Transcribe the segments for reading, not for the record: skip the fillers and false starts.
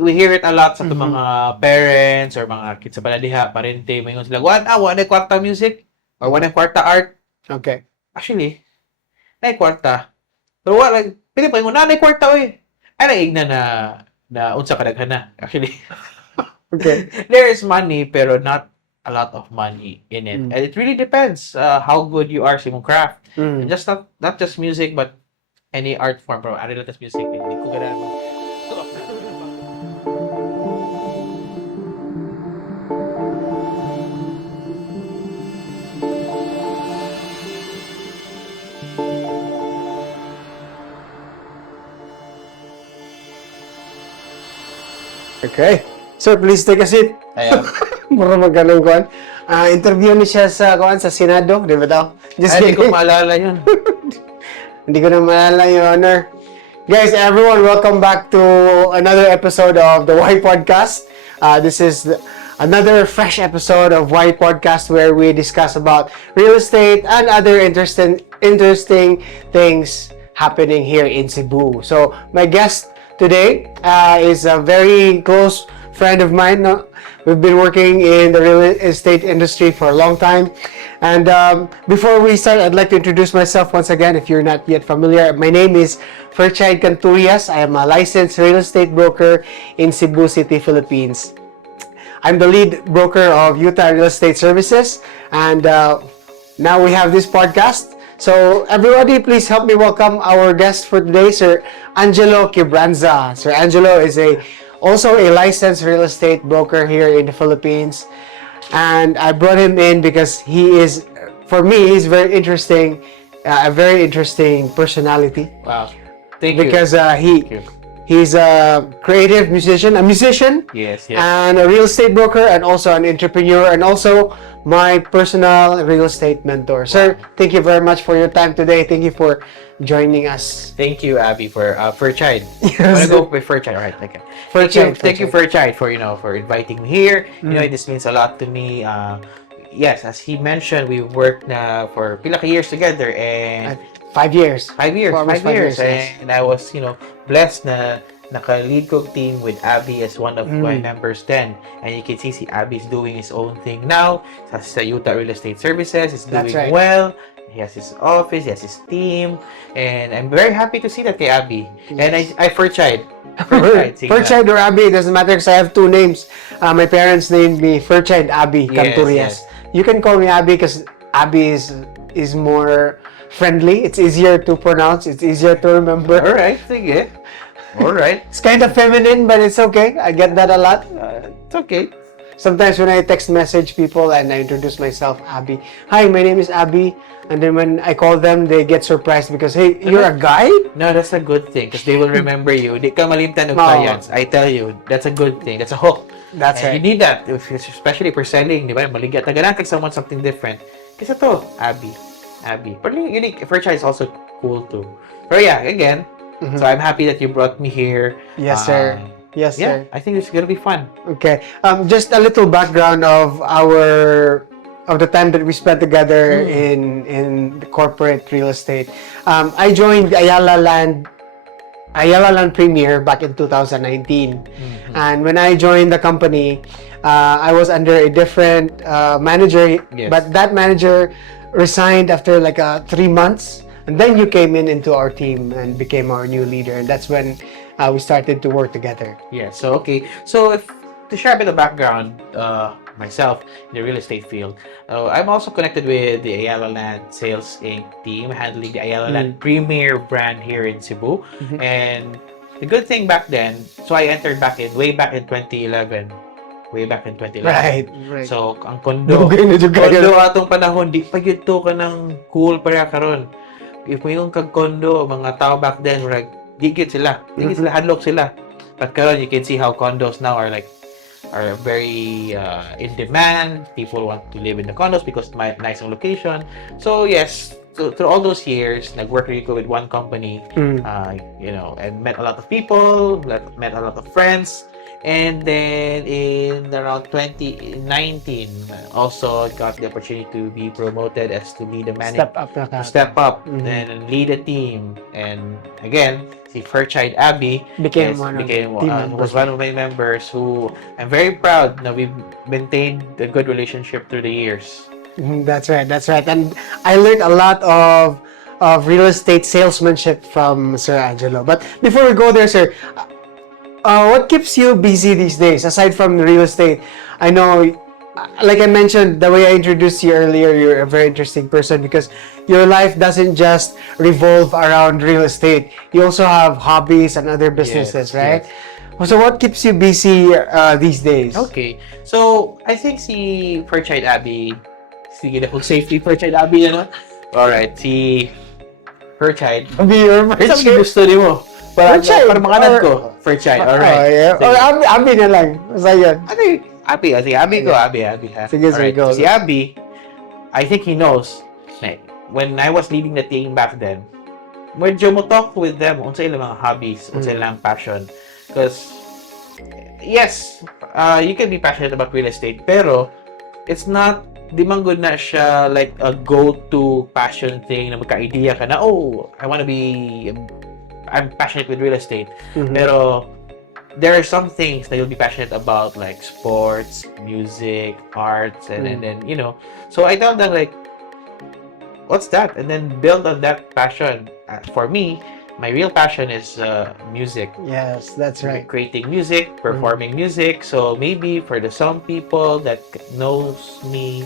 we hear it a lot sa Mhm. mga parents or mga kids sa baladiha, parente, may sila, wala kwarta music or wala kwarta art. Okay. Actually, na kwarta. Pero wala, pili pa yung na kwarta, oy. Ay, naigna na unsa kadaghan na. Actually, Okay. there is money, pero not a lot of money in it. Mm. And it really depends how good you are sa imong craft. And Mm. just not just music, but any art form, bro. Ano lang tas music. Hindi ko ganun. Okay. Sir, please take a seat. Ayan. Mura magkanong kuan. Interview ni siya sa kuan sa Senado, di ba daw? Just Ay, hindi ko kidding. maalala yun. Hindi ko na maalala, Your Honor. Guys, everyone, welcome back to another episode of the Why Podcast. This is another fresh episode of Why Podcast where we discuss about real estate and other interesting things happening here in Cebu. So, my guest today is a very close friend of mine. No? We've been working in the real estate industry for a long time. And before we start, I'd like to introduce myself once again if you're not yet familiar. My name is Ferchide Canturias. I am a licensed real estate broker in Cebu City, Philippines. I'm the lead broker of Utah Real Estate Services. And now we have this podcast. So everybody, please help me welcome our guest for today, Sir Angelo Quebranza. Sir Angelo is also a licensed real estate broker here in the Philippines. And I brought him in because he is, for me, he's very interesting, a very interesting personality. Wow. Thank you. Because Thank you. he's a creative musician, Yes, yes. and a real estate broker, and also an entrepreneur, and also my personal real estate mentor. Sir, thank you very much for your time today. Thank you for joining us. Thank you, Abby, for Fairchild. Yes. I'm gonna go with Fairchild, right? Okay. Fairchild, Thank you, Fairchild, for for inviting me here. You know, this means a lot to me. Yes, as he mentioned, we worked na for pila ka years together, and 5 years. 5 years, For almost 5 years, yes. and I was blessed na naka-lead ko team with Abby as one of my members then. And you can see Abby's doing his own thing now sa Utah Real Estate Services. He's doing That's right. well. He has his office, he has his team, and I'm very happy to see that kay Abby. And I Fairchild. Sige na. Fairchild or Abby, it doesn't matter because I have two names. My parents named me Fairchild Abby Canturias. You can call me Abby because Abby is more friendly. It's easier to pronounce. It's easier to remember. Alright, sige. Alright. It's kind of feminine, but it's okay. I get that a lot. It's okay. Sometimes when I text message people and I introduce myself, Abby. Hi, my name is Abby. And then when I call them, they get surprised because, hey, you're a guy? No, that's a good thing because they will remember you. Di ka malimtan ng Oo. clients. I tell you, that's a good thing. That's a hook. That's And right. you need that, especially for selling, di ba? Maligyan. Tagalan kag someone something different. Kasi to, Abby. But unique. Fairchild is also cool too. Pero yeah, again, so I'm happy that you brought me here. Yes, sir. Yes, Yeah, sir. I think it's gonna be fun. Okay. Just a little background of the time that we spent together in the corporate real estate. I joined Ayala Land Premier back in 2019. And when I joined the company, I was under a different manager, Yes. but that manager resigned after like 3 months. And then you came into our team and became our new leader. And that's when we started to work together. Yeah, so okay. So if to share a bit of background, myself in the real estate field, I'm also connected with the Ayala Land Sales Inc. team, handling the Ayala Land premier brand here in Cebu. And the good thing back then, so I entered way back in 2011. Way back in 2011. Right. So, ang kondo, Dugay na dugay. kondo atong panahon, di pa yun to ka ng cool para karon. If mo yung kag-kondo, mga tao back then, like, di gyud sila. Di gyud sila, hadlok sila. But karon, you can see how condos now are very in demand. People want to live in the condos because nice ang location. So yes, so through all those years, nag-work really good with one company, and met a lot of people, met a lot of friends, And then in around 2019, also got the opportunity to be promoted as to be the manager. Step up Mhm. and lead a team. And again, si Fairchild Abby Became is- one of became, the team was members. one of my members who I'm very proud na we've maintained a good relationship through the years. That's right. That's right. And I learned a lot of real estate salesmanship from Sir Angelo. But before we go there, sir, what keeps you busy these days aside from real estate? I know, like I mentioned, the way I introduced you earlier, you're a very interesting person because your life doesn't just revolve around real estate. You also have hobbies and other businesses, Yes, right? So what keeps you busy these days? Okay. So, I think si Fairchild Abby, sige na kung safety Fairchild Abby, ano? Alright, si Fairchild. Be your Ano ang gusto niyo mo? Para makanad ko. Fairchild, alright. Oh, yeah. Sige. Or Abby na lang. Basta yun. Ano yung Abby? Sige, Abby ko, Abby ha. Sige, Alright, go. si Abby, I think he knows, na when I was leading the team back then, medyo mo talk with them unsa ilang mga hobbies, unsa ilang passion. Because, yes, you can be passionate about real estate, pero it's not, di man good na siya like a go-to passion thing na magka-idea ka na, oh, I'm passionate with real estate. Mhm. Pero there are some things that you'll be passionate about, like sports, music, arts, and then So I tell them like, what's that? And then build on that passion. For me, my real passion is music. Yes, that's right. Creating music, performing music. So maybe for some people that knows me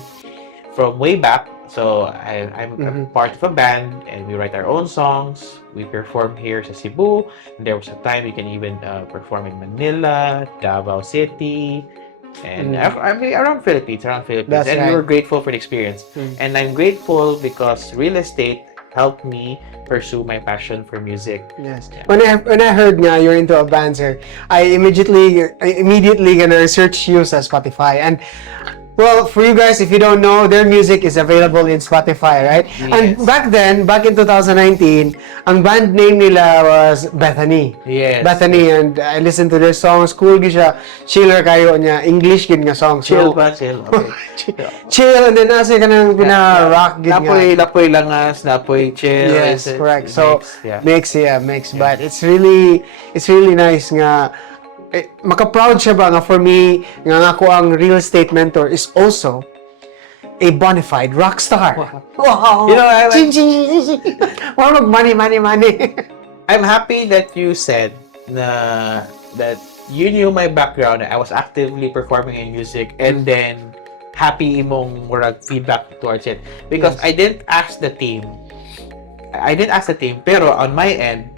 from way back, so I'm a part of a band and we write our own songs. We perform here sa Cebu. And there was a time we can even perform in Manila, Davao City, and around Philippines. That's And right. we were grateful for the experience. And I'm grateful because real estate helped me pursue my passion for music. Yes. When I heard nga you're into a band, sir, I immediately gonna search you sa Spotify. And well, for you guys, if you don't know, their music is available in Spotify, right? Yes. And back in 2019, ang band name nila was Bethany. Yes. Bethany, and I listened to their songs. Cool gid siya. Chiller kayo niya. English gid nga songs. Chill So, ba? Chill. Okay. chill, and then nasa ka nang pina-rock gid nga. Napoy langas, napoy chill. Yes, Is it- correct. it So makes- mix. But it's really nice nga maka-proud siya ba nga for me nga ako ang real estate mentor is also a bona fide rock star. Wow. You know, Ching, ching, ching, ching. Wow, money. I'm happy that you said that you knew my background. I was actively performing in music, and then happy imong murag feedback towards it because Yes. I didn't ask the team. Pero on my end,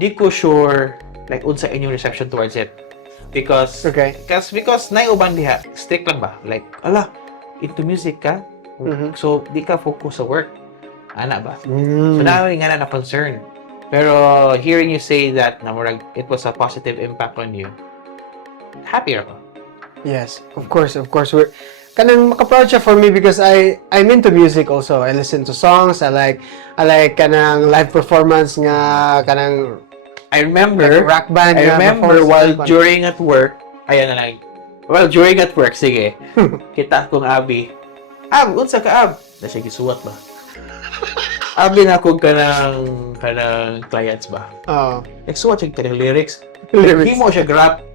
di ko sure like unsa inyong reception towards it. Because nay uban diha, strict lang ba? Like, ala, into music ka? So, di ka focus sa work. Ana ba? So, namin nga na concern. Pero, hearing you say that na murag, it was a positive impact on you, happy ako. Yes, of course. We're kanang maka-proud siya for me because I'm into music also. I listen to songs. I like kanang live performance nga kanang I remember, rock band. during at work, during at work, sige, kita kong Abi, unsa ka, Ab? Na siya gisuwat ba? Abi na kong kanang clients ba? Oh. Nagsuwat siya kanang lyrics. Lyrics. Hindi mo siya rap.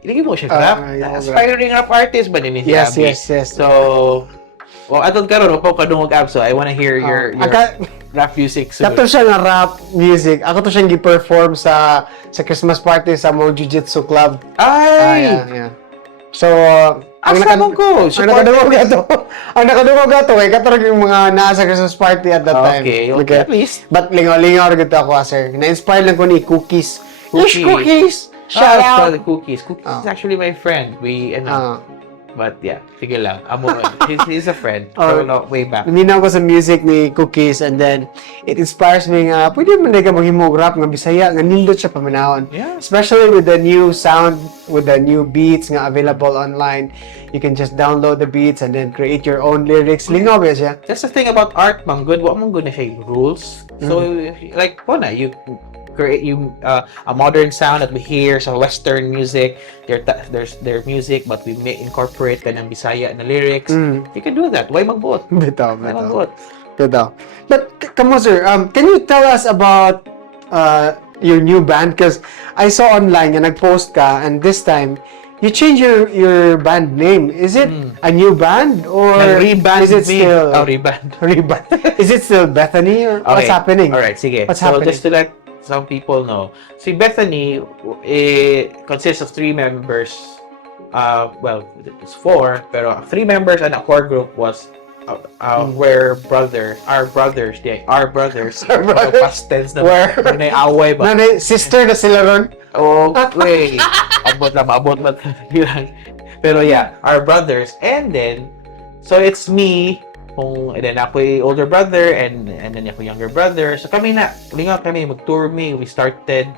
Aspiring rap artist ba din si Yes, Abi? yes. So, atong karon upaw kadungog Ab, so I wanna hear your rap music soon. Kato siya nga rap music. Ako to siyang gi-perform sa Christmas party sa mga jiu-jitsu club. Ay! Yeah. So, Asa mo ko? Ang nakadungog ato, katarag yung mga nasa Christmas party at that time. Okay, at least. But lingaw gito ako, sir. Na-inspire lang ko ni Cookies. Cookies! Shout out! Cookies. Cookies is actually my friend. But yeah, sige lang. Amo, he's a friend. So, way back. Ninaw ko sa music ni Cookies and then it inspires me nga, pwede man ka maghimog rap nga Bisaya, nga nindot siya pamanahon. Yeah. Especially with the new sound, with the new beats nga available online. You can just download the beats and then create your own lyrics. Lingaw ba siya? That's the thing about art, man. Good. Wa mong good na siya yung rules. So, like, you create a modern sound that we hear sa Western music. There's their music, but we may incorporate kanang Bisaya na lyrics. You can do that. Why magbuot? Bitaw, Why bitaw. magbuot? Bitaw. But, come on, sir. Can you tell us about your new band? Because I saw online na nag-post ka, and this time, you changed your band name. Is it a new band? Or Nag-reband is it me. still... Reband. Reband. Is it still Bethany? Or what's Okay. happening? Alright, sige. What's So, happening? just to let some people know, si Bethany consists of 3 members. Well, it's 4, pero 3 members and a core group was were our brothers. Our brothers. Past tense na. Were- Away ba? Nanay, sister na sila ron? Okay. Abot na. Pero yeah, our brothers. And then, so it's me, and then ako'y older brother, and then ako younger brother. So kami lingaw kami, mag-tour me. We started,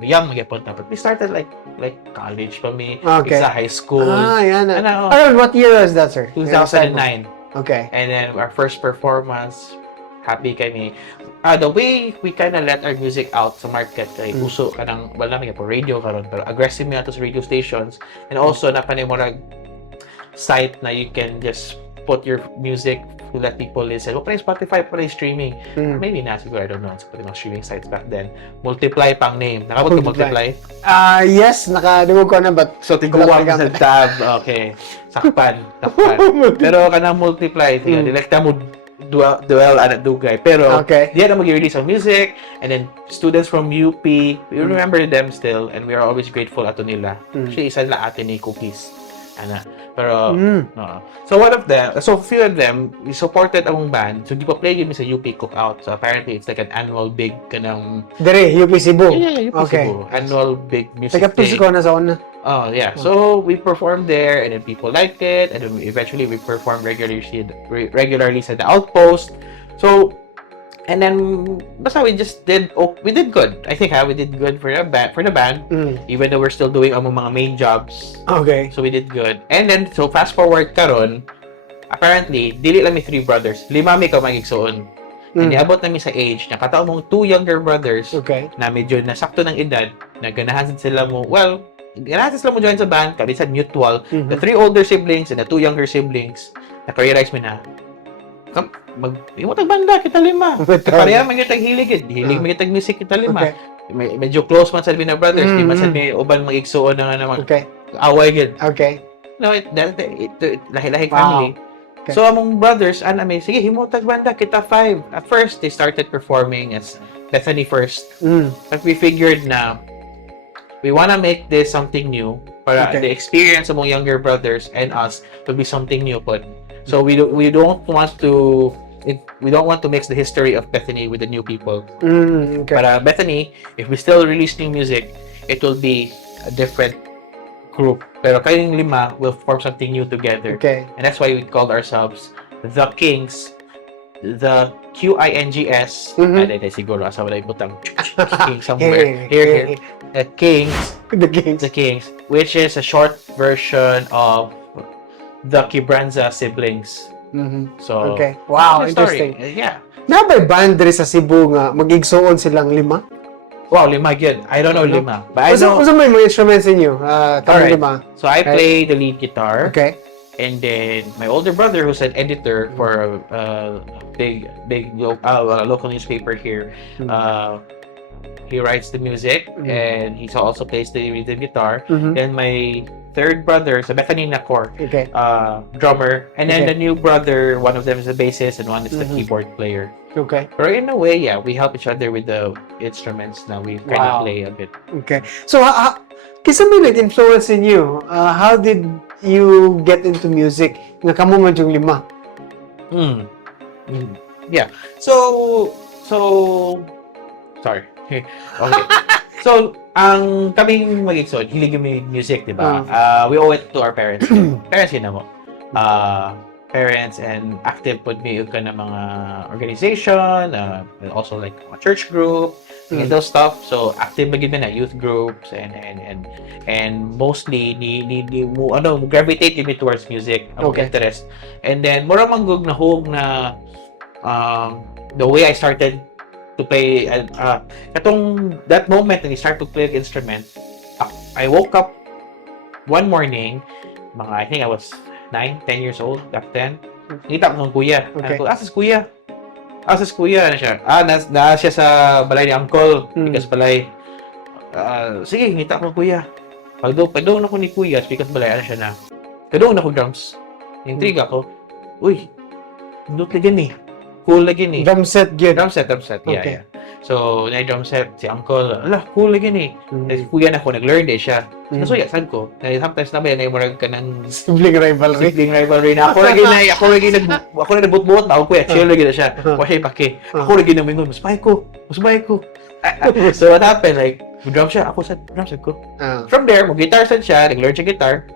young magyapon na, but we started like college pa mi. Okay. Sa high school. Yan. Ano, Around what year was that, sir? 2009. Okay. And then our first performance, happy kami. The way we kind of let our music out sa market, kay uso ka ng, wala naman po radio karon, pero aggressive mi ato sa radio stations. And also, napanay mo site na you can just put your music to let people listen. Wala yung Spotify, wala yung streaming. Maybe na siguro, I don't know. It's mga streaming sites back then. Multiply pang name. Nakabot ka Multiply? Yes, nakadungog ko na, but So, tiguwang sa tab. Okay. Sakpan. Pero kanang Multiply, dilekta mo duel anak dugay. Pero, Okay. di na mag-release of music, and then students from UP, we remember them still, and we are always grateful ato nila. Actually, isa nila ate ni Cookies. Pero, so one of them, so few of them, we supported among band. So, di pa play yun sa UP Cookout. So, apparently, it's like an annual big kanang... Dire, UP Cebu. Yeah, UP Okay. Cebu. Annual big music Taga-puso day. ko na sa una. Oh, yeah. So, we performed there, and then people liked it, and then eventually we performed regularly sa The Outpost. So, and then, basta we just did, we did good. I think, we did good for the band, even though we're still doing among mga main jobs. Okay. So, we did good. And then, so fast forward karon, apparently, dili lang mi 3 brothers, 5 mi ka magigsuon. And niabot namin sa age, nakataon mong 2 younger brothers, Okay. na medyo nasakto ng edad, na ganahan sila mo, ganahan sila mo join sa band, kabisan mutual. The 3 older siblings and the 2 younger siblings, na-careerize mo na, imutag banda, kita 5. Pareha magitag hilig, magitag music, kita 5. Okay. Medyo close man sa na brothers, di man sa uban magigsuon na naman, Okay. away gid. Okay. No, lahi-lahi family. Okay. So, among brothers, sige, himutag banda, kita 5. At first, they started performing as Bethany first. But we figured na we wanna make this something new para Okay. the experience among younger brothers and us to be something new po. So we don't want to mix the history of Bethany with the new people. Okay. Para Bethany, if we still release new music, it will be a different group. Pero kayong 5 will form something new together. Okay. And that's why we called ourselves The Kings. The QINGS. Siguro asa wala ibutang King somewhere. Here. The Kings. The Kings. The Kings, which is a short version of the Quebranza siblings. So, Okay. Wow, that's the story. interesting. Yeah. Nabay band diri sa Cebu nga magigsuon silang 5? Wow, 5 yun. I don't know 5. But I know. Usa may mga instruments ninyo? Alright. 5. So I play the lead guitar. Okay. And then my older brother, who's an editor for a big local newspaper here, he writes the music, and he also plays the rhythm guitar. Then my third brother, so Bethany Nakor, Okay. drummer, and then Okay. the new brother, one of them is a bassist, and one is the keyboard player. Okay. But in a way, yeah, we help each other with the instruments. Now we kind Wow. of play a bit. Okay. So, kisa may nag-influence in you? How did you get into music? Nga kamo man yung 5? Yeah. So sorry. Okay. So, ang kaming mag-igsod, hilig yung music, di ba? We owe it to our parents. Parents yun na mo. Parents and active pod may ka na mga organization, and also like a church group, and those stuff. So active magid na youth groups and mostly ni mo gravitate me towards music, ang Okay. interest. And then mura manggug na hug na the way I started to play, katong that moment when you start to play the instrument, I woke up one morning, I think I was 9, 10 years old back then. Nakita ko ng kuya. Okay. Ako, asas kuya? Asas kuya? Ano siya? Na siya sa balay ni uncle. Because balay. Sige, ngita ko ng kuya. Pagdoon ako ni kuya, because balay, ano siya na. Kadoon ako drums. Intriga ko. Uy, note lagi ni. Cool lagi ni. Drum set, good. Drum set. Yeah, Okay. yeah. So, na drum set, si uncle, ala, cool lagi ni. Si kuya na ako, nag-learn din siya. Nasuya, sad ko. Sometimes naman, marag ka ng Sibling rivalry. sibling rivalry na ako lagi na nagbut-buot na ako kuya, chill lagi na siya. Wala pake. Ako lagi na mingon, mas bahay ko. So, what happened, like, drum siya, ako sa drum set ko. From there, mag-guitar sad siya, nag-learn siya guitar.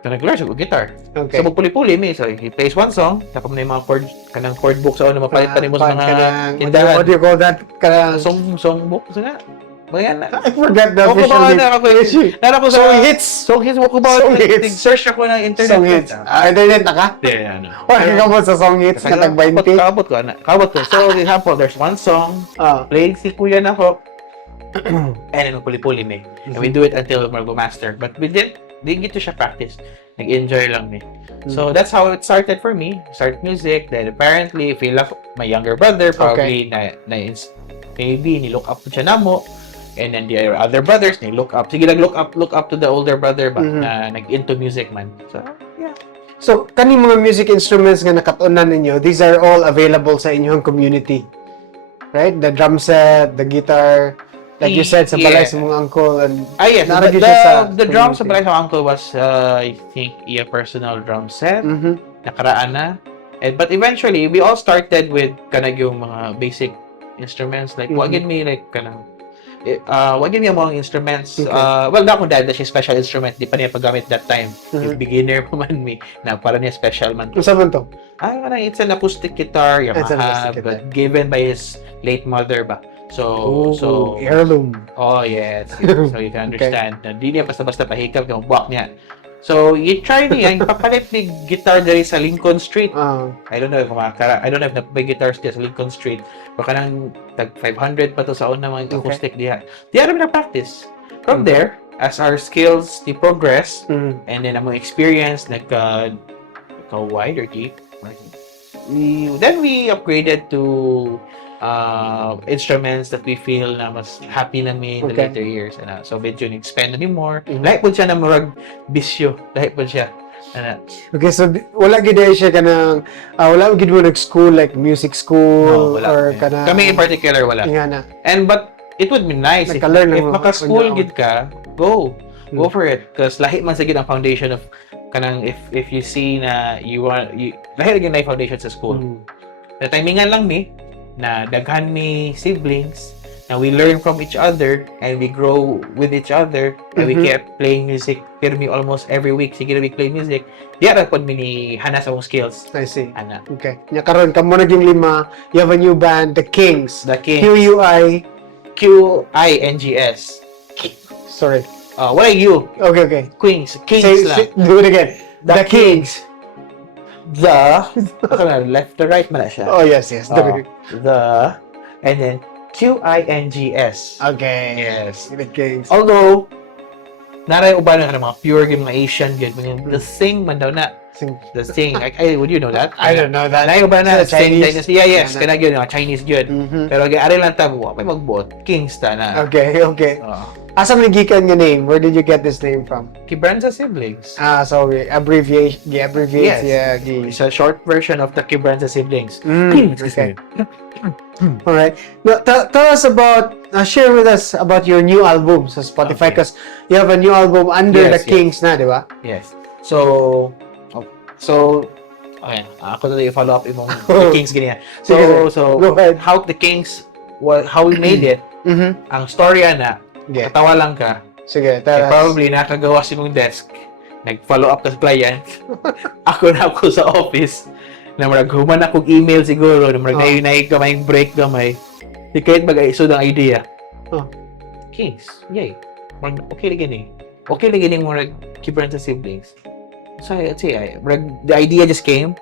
So, nag-learn siya guitar. Okay. So, magpuli-puli mi. So, he plays one song, tapos na yung mga chord, kanang chord book sa ano, mapalit pa rin mo sa mga tindahan. What do you call that? Song book, sana? Mga na. I forgot the Ako official ba name. nara ko sa Song hits. Song hits mo ko ba? Song hits. Search ako ng internet. Song hits. Internet na ka? Yeah, ano. O, kakabot sa song hits na tag 20. Kabot ko. So, for example, there's one song, playing si Kuya na ko, and then puli-puli me. And we do it until mag-master. But we didn't get to siya practice. Nag-enjoy lang me. So, that's how it started for me. Start music. Then, apparently, feel like my younger brother, probably, maybe, nilook up siya na mo. And then the other brothers, look up. Sige, look up to the older brother ba, na nag-into music man. So, yeah. So, kaning mga music instruments nga nakatunan ninyo, these are all available sa inyong community. Right? The drum set, the guitar, like you said, sa balay sa mga uncle. And yes. naragyo siya sa The drum sa community. balay sa uncle was, I think, a personal drum set. Nakaraan na. But eventually, we all started with kanag yung mga basic instruments. Like, wagin me, like, kanang, wagin niya mga instruments. Okay. Well, na akong dahil na siya special instrument. Di pa niya paggamit that time. Yung beginner pa man me. Na para niya special man. Ano man to? It's an acoustic guitar, It's an Yamaha, acoustic but given by his late mother ba. So, heirloom. oh yes. So you can understand. Na di niya basta-basta pahikap, yung buwak niya. So, you try niya, yung papalit ni guitar dali sa Lincoln Street. I don't know if may guitars diya sa Lincoln Street. Baka nang tag 500 pa to sa una mga acoustic diya. Diya rin na practice. From there, as our skills they progress, and then ang mga experience wider deep. Then we upgraded to instruments that we feel na mas happy na mi in the later years. So, medyo nag-spend na more. Lahat po siya na marag bisyo. Lahat po siya. Okay, so wala gid siya kanang wala gid mo nag-school like music school wala. or kanang Kami in particular wala. ingana. But it would be nice if maka-school gid ka, go for it, because lahi man sa gid ang foundation of kanang if you see na lahi lagi na foundation sa school. Na timingan lang mi na daghan mi siblings na we learn from each other and we grow with each other and we kept playing music pirmi almost every week. Sige na we play music. Diya ra pod mi ni hana sa akong skills. I see. Ana. Okay. Nya karon kamo naging lima, you have a new band, The Kings. The Kings. QINGS. Sorry. What are you? Okay. Kings Say, lang. do it again. The Kings. Ako na, left to right man na siya. Oh, yes. And then QINGS. Okay. Yes. The Kings. Although, naray uban na mga pure game, mga Asian good. The sing man daw na. The sing. Would you know that? I don't know that. Naray uban na. Chinese. Yeah, yes. Kana yun, Chinese good. Pero ari lang tabo, may magbuot. Kings ta na. Okay. Asa man gikan nga name? Where did you get this name from? Kibranza siblings. So abbreviate. Yes. Yeah. It's a short version of the Kibranza siblings. Okay. All right. Now, tell us about, share with us about your new album sa Spotify, because you have a new album under Yes, The Kings na, di ba? Yes. So, okay, ako na i-follow up imong The Kings ganyan. Sige. So, Go ahead. how the Kings, how we made it, ang storya na, Yeah. katawa lang ka, Sige, tell us. probably nakagawa sa imong desk, nag-follow up ka sa client, ako sa office, na marag human akong email siguro, na marag nainay gamay break gamay, di kahit mag-aisod ang idea. Kings, yay. Marag, okay lagi marag Kibranza siblings. So, the idea just came,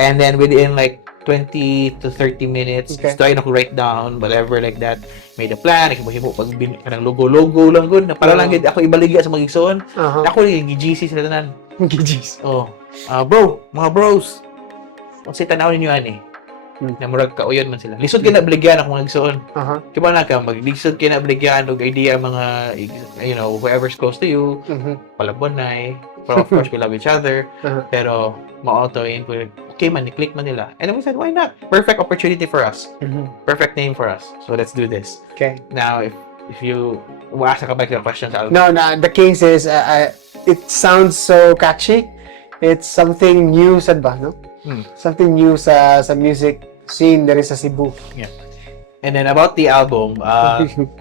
and then within like 20 to 30 minutes. Okay. So, ayun ako write down, whatever like that. Made a plan, naghibo pag kanang logo-logo lang gud na para lang gid ako ibaligya sa mga igsoon. Ako yung GC sila tanan. Gijis. Oh. Bro, mga bros. Kung si tanawin niyo ani. Na murag kauyon man sila. Lisod kay na baligyan ako mga igsoon. Kiba na ka maglisod kay na baligyan og idea mga whoever's close to you. Palabonay. But of course we love each other. Pero ma-auto-in okay man, ni-click man nila. And then we said, why not? Perfect opportunity for us. Perfect name for us. So let's do this. Okay. Now, if you ask ka ba yung questions, No, the Kings is it sounds so catchy. It's something new sad ba, no? Something new sa music scene there is sa Cebu. Yeah. And then about the album,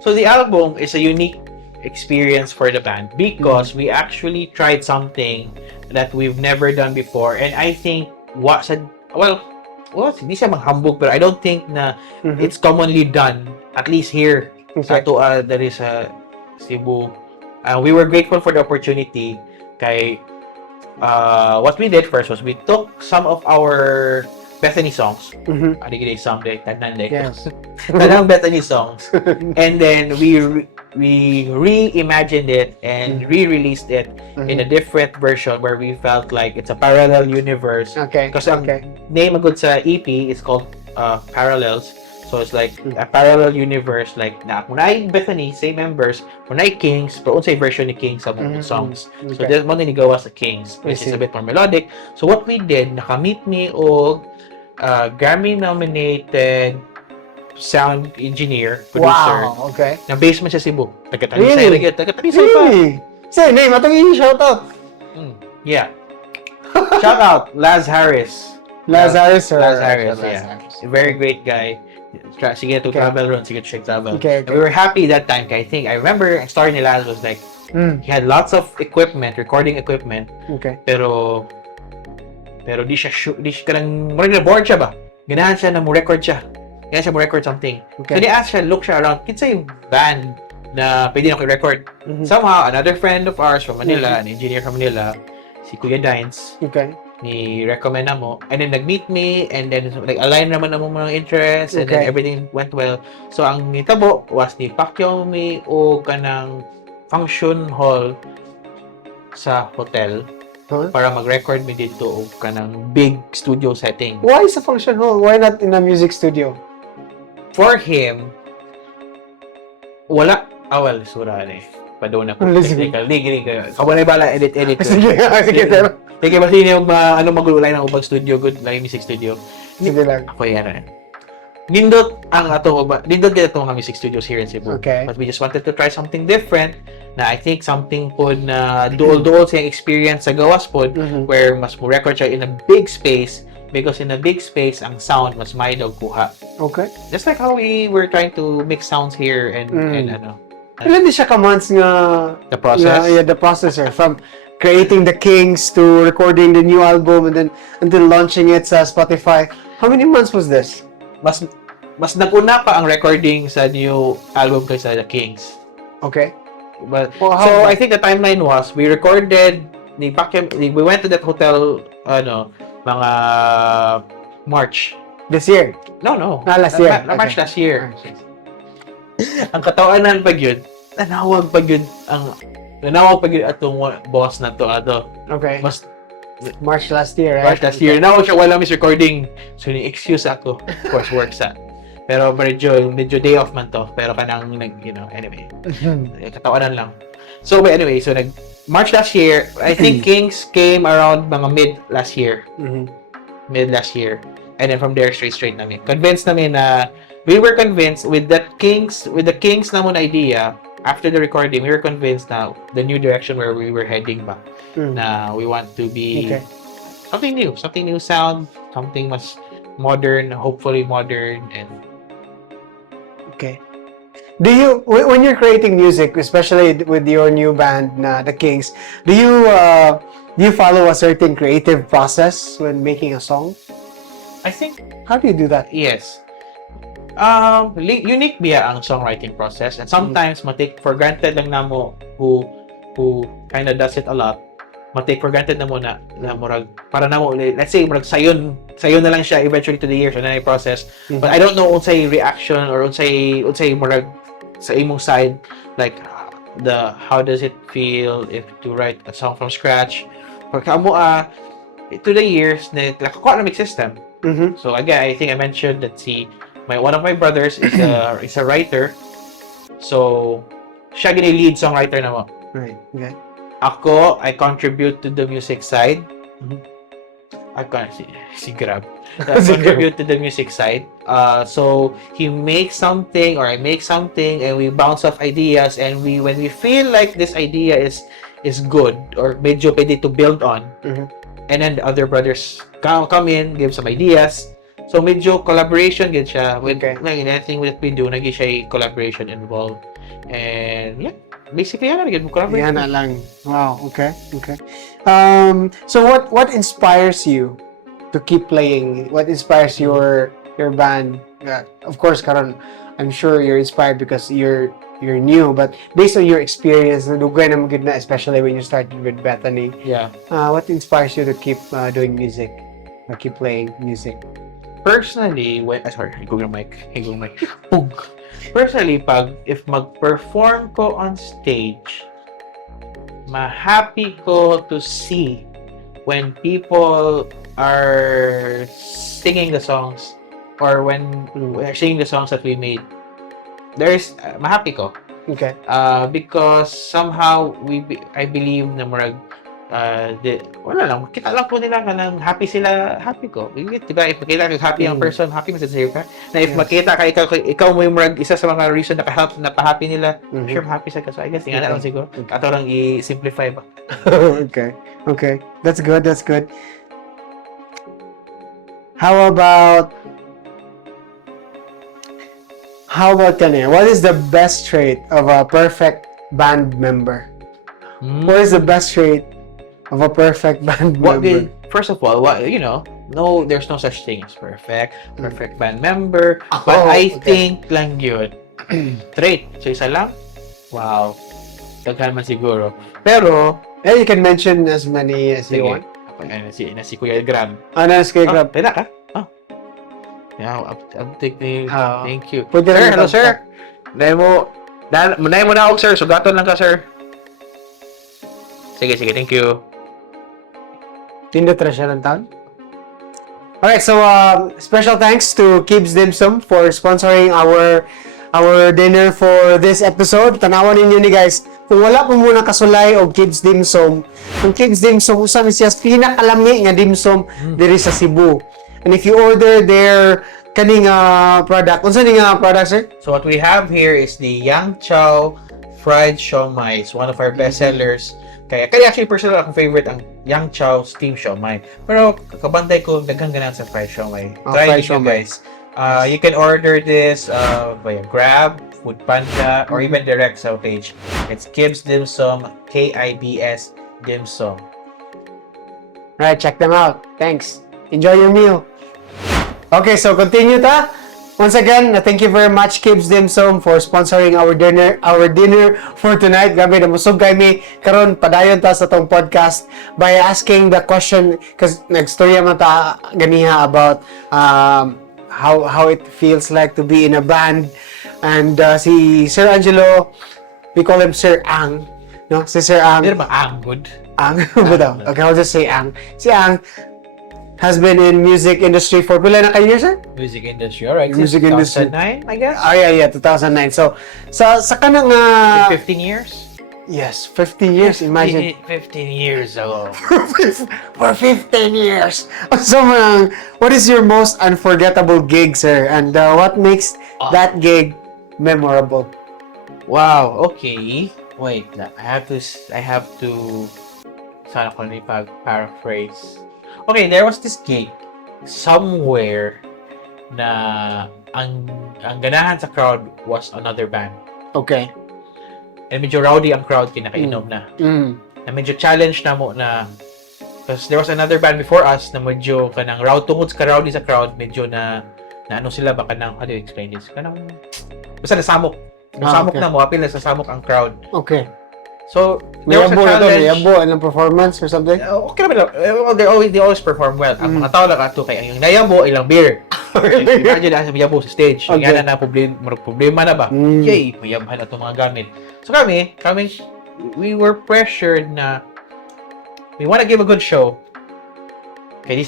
so the album is a unique experience for the band because we actually tried something that we've never done before, and I think hindi siya manghambog, pero I don't think na it's commonly done, at least here sa that is Cebu. We were grateful for the opportunity kay what we did first was we took some of our Bethany songs. Adi gid someday tanan day. Yes. Tanang Bethany songs. And then we reimagined it and re-released it in a different version where we felt like it's a parallel universe. Okay. Kasi ang name agad sa EP is called Parallels. So it's like a parallel universe, like na kunay Bethany, same members, kunay Kings, pero unsay version ni Kings sa mga songs. So there's one ni gawa sa Kings, which is a bit more melodic. So what we did, nakamit ni og Grammy-nominated sound engineer, producer. Wow, okay. Na based man sa Cebu. Really? Taga-Talisay pa. Say name, atong i-shout out. Yeah. Shout out, Laz Harris. Lazarus, yeah. A very great guy. Sige to travel run, sige to check travel. Okay. And we were happy that time. I think I remember ang story ni Laz was like he had lots of equipment, recording equipment. Okay. Pero di siya kanang bored siya ba? Ganahan siya na mo record siya. Ganahan siya mo record something. Okay. So di ask siya, look siya around. Kinsa yung band na pwede na ko record. Somehow another friend of ours from Manila, an engineer from Manila, si Kuya Dines. Okay. Ni-recommend na mo. And then, nag-meet me, and then, like, align naman na mo mga interests, and then everything went well. So, ang nitabo was ni Pacquiao me o kanang function hall sa hotel para mag-record me dito o kanang big studio setting. Why sa function hall? Why not in a music studio? For him, wala. Well, sura na eh. Padon ako. Technical. Hindi. Kabanay bala, edit. Sige, sir. Kaya ba sino yung magululay ng ubang studio, good like music studio. Sige lang. Ako yan. Nindot din itong mga music studios here in Cebu. Okay. But we just wanted to try something different na I think something po na duol-duol siyang experience sa gawas po where mas mo record siya in a big space because in a big space ang sound mas may daw kuha. Okay. Just like how we were trying to mix sounds here and ano. Ilan di siya ka-months nga The process? Yeah, the processor. From creating the Kings to recording the new album and then until launching it sa Spotify. How many months was this? Mas naguna pa ang recording sa new album kaysa The Kings. Okay. But Well, so I think the timeline was we recorded we went to that hotel mga March. This year? No. Last year. March Okay. last year. Ang katawanan pa yun, nanawag pa yun atong boss na to Okay. mas March last year, right? March last year. Nanawag siya wala mis recording. So ni-excuse ako. Of course work sa. Pero medyo day off man to. Pero kanang anyway. Katawanan lang. So but anyway, so March last year, I think Kings came around mga mid last year. Mid last year. And then from there straight namin. We were convinced with the Kings namon idea after the recording, we were convinced na the new direction where we were heading ba. Na we want to be something new sound, something mas modern, hopefully modern and Okay. Do you, when you're creating music, especially with your new band, the Kings, do you follow a certain creative process when making a song? I think How do you do that? yes. Unique biya ang songwriting process and sometimes matake for granted lang namo who kind of does it a lot ma-take for granted na mo na murag para na mo let's say murag sayon na lang siya eventually to the years and then I process. But I don't know unsay reaction or unsay murag sa imong side, like how does it feel if to write a song from scratch or kamo to the years na nakakuha na may system. So again, I think I mentioned that one of my brothers is a writer. So siya gini lead songwriter na mo. Right. Okay. Ako, I contribute to the music side. Si Grab. I contribute to the music side. So he makes something or I make something and we bounce off ideas, and when we feel like this idea is good or medyo pwede to build on, and then the other brothers come in, give some ideas. So medyo collaboration gid siya with like anything that we do, nagi siya collaboration involved. And yeah, basically yan na collaboration. Yan na lang. Wow, okay. So what inspires you to keep playing? What inspires your band? Of course, karon I'm sure you're inspired because you're new, but based on your experience, nadugay na mo gid na, especially when you started with Bethany. Yeah. What inspires you to keep doing music? Keep playing music? Personally, higong mic. Pug. Personally, if mag-perform ko on stage, ma-happy ko to see when people are singing the songs or when we're singing the songs that we made. Ma-happy ko. Okay. Because somehow I believe na murag wala lang, kita lang po nila kanang happy sila, happy ko. Diba, if makita ka happy ang person, happy mo sa sa'yo ka. Na if makita ka, ikaw mo yung isa sa mga reason na pa-happy nila, sure, happy sa ka. So I guess, nga na lang siguro. Ato lang i-simplify ba. Okay. That's good. How about Kanye? What is the best trait of a perfect band member? What is the best trait of a perfect band member? First of all, there's no such thing as perfect band member. But I think lang yun, trait. So isa lang, wow, daghan man siguro. Pero, you can mention as many as you want. Si Kuya Grab. Si Kuya Grab. Pwede ka? Yeah, I'll take the... Thank you. Hello, sir. Nahin mo na ako, sir. Sugaton lang ka, sir. Sige, thank you. Tindot na siya ng taon. Alright, so special thanks to Kibbs Dim Sum for sponsoring our dinner for this episode. Tanawan ninyo ni guys, kung wala po muna kasulay og Kibbs Dim Sum, kung Kibbs Dim Sum usa siya pinakalami nga dim sum diri sa Cebu. And if you order their kaning product, unsa ning product, sir? So what we have here is the Yang Chow fried siomai. It's one of our best sellers. Kaya actually personal akong favorite ang Yang Chow steam siomai. Pero kabantay ko daghang ganan sa fried siomai. Try it, guys. You can order this via Grab, Food Panda, or even direct sa page. It's Kibbs Dim Sum, KIBS Dim Sum. Right, check them out. Thanks. Enjoy your meal. Okay, so continue ta. Once again, thank you very much Kibbs Dim Sum for sponsoring our dinner for tonight. Grabe na musog kami karon padayon ta sa tong podcast by asking the question, because nagstorya man ta ganiha about how it feels like to be in a band. And si Sir Angelo, we call him Sir Ang, no? Si Sir Ang. Hindi ba Ang good? Ang ba daw? Okay, I'll just say Ang. Si Ang has been in music industry for pila na kayo years, sir? Music industry, alright. Music Since industry. 2009, I guess? Yeah, 2009. So, sa kanang 15 years? yes, 15 years, imagine. 15 years ago. For 15 years. So, what is your most unforgettable gig, sir? And what makes that gig memorable? Wow, okay. Wait, I have to sana ko ni paraphrase. Okay, there was this gig somewhere na ang ganahan sa crowd was another band. Okay. And medyo rowdy ang crowd, kinakainom na. Na medyo challenge na mo na, because there was another band before us na medyo kanang tungod sa rowdy sa crowd, medyo na ano sila ba kanang, how do you explain this? Kanang, basta nasamok. Nasamok okay. na mo, apil na sasamok ang crowd. Okay. So, there was a Mayabo na to, challenge. mayabo, anong performance or something? Okay naman lang. Well, they always perform well. Ang mga tao lang ato kay yung nayabo ilang beer. Imagine na sa mayabo sa stage. Okay. Yan na problema na ba? Mm. Yay, mayabhan na itong mga gamit. So kami, we were pressured na we wanna give a good show. Kaya di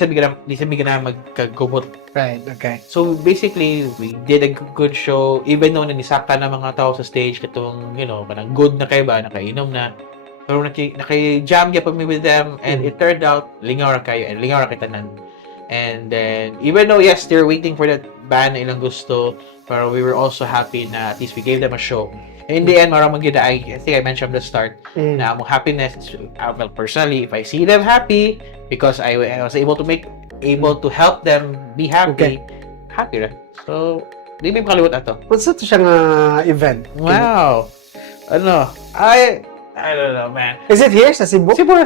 sabi na magkagumot. Right, okay. So basically, we did a good show even though nanisakta na mga tao sa stage katong, kanang good na kayo ba, nakainom na. Pero naki-jam pa me with them and it turned out lingaw ra kayo and lingaw ra kita nan. And then even though yes, they're waiting for that band na ilang gusto, pero we were also happy na at least we gave them a show. And in the end, maraming gina, I think I mentioned at the start na ang happiness, well, personally, if I see them happy because I was able to help them be happy, happy ra. So, di ba makalimot ato? What's ito siyang event? Wow! I don't know, man. Is it here sa Cebu? Sibura.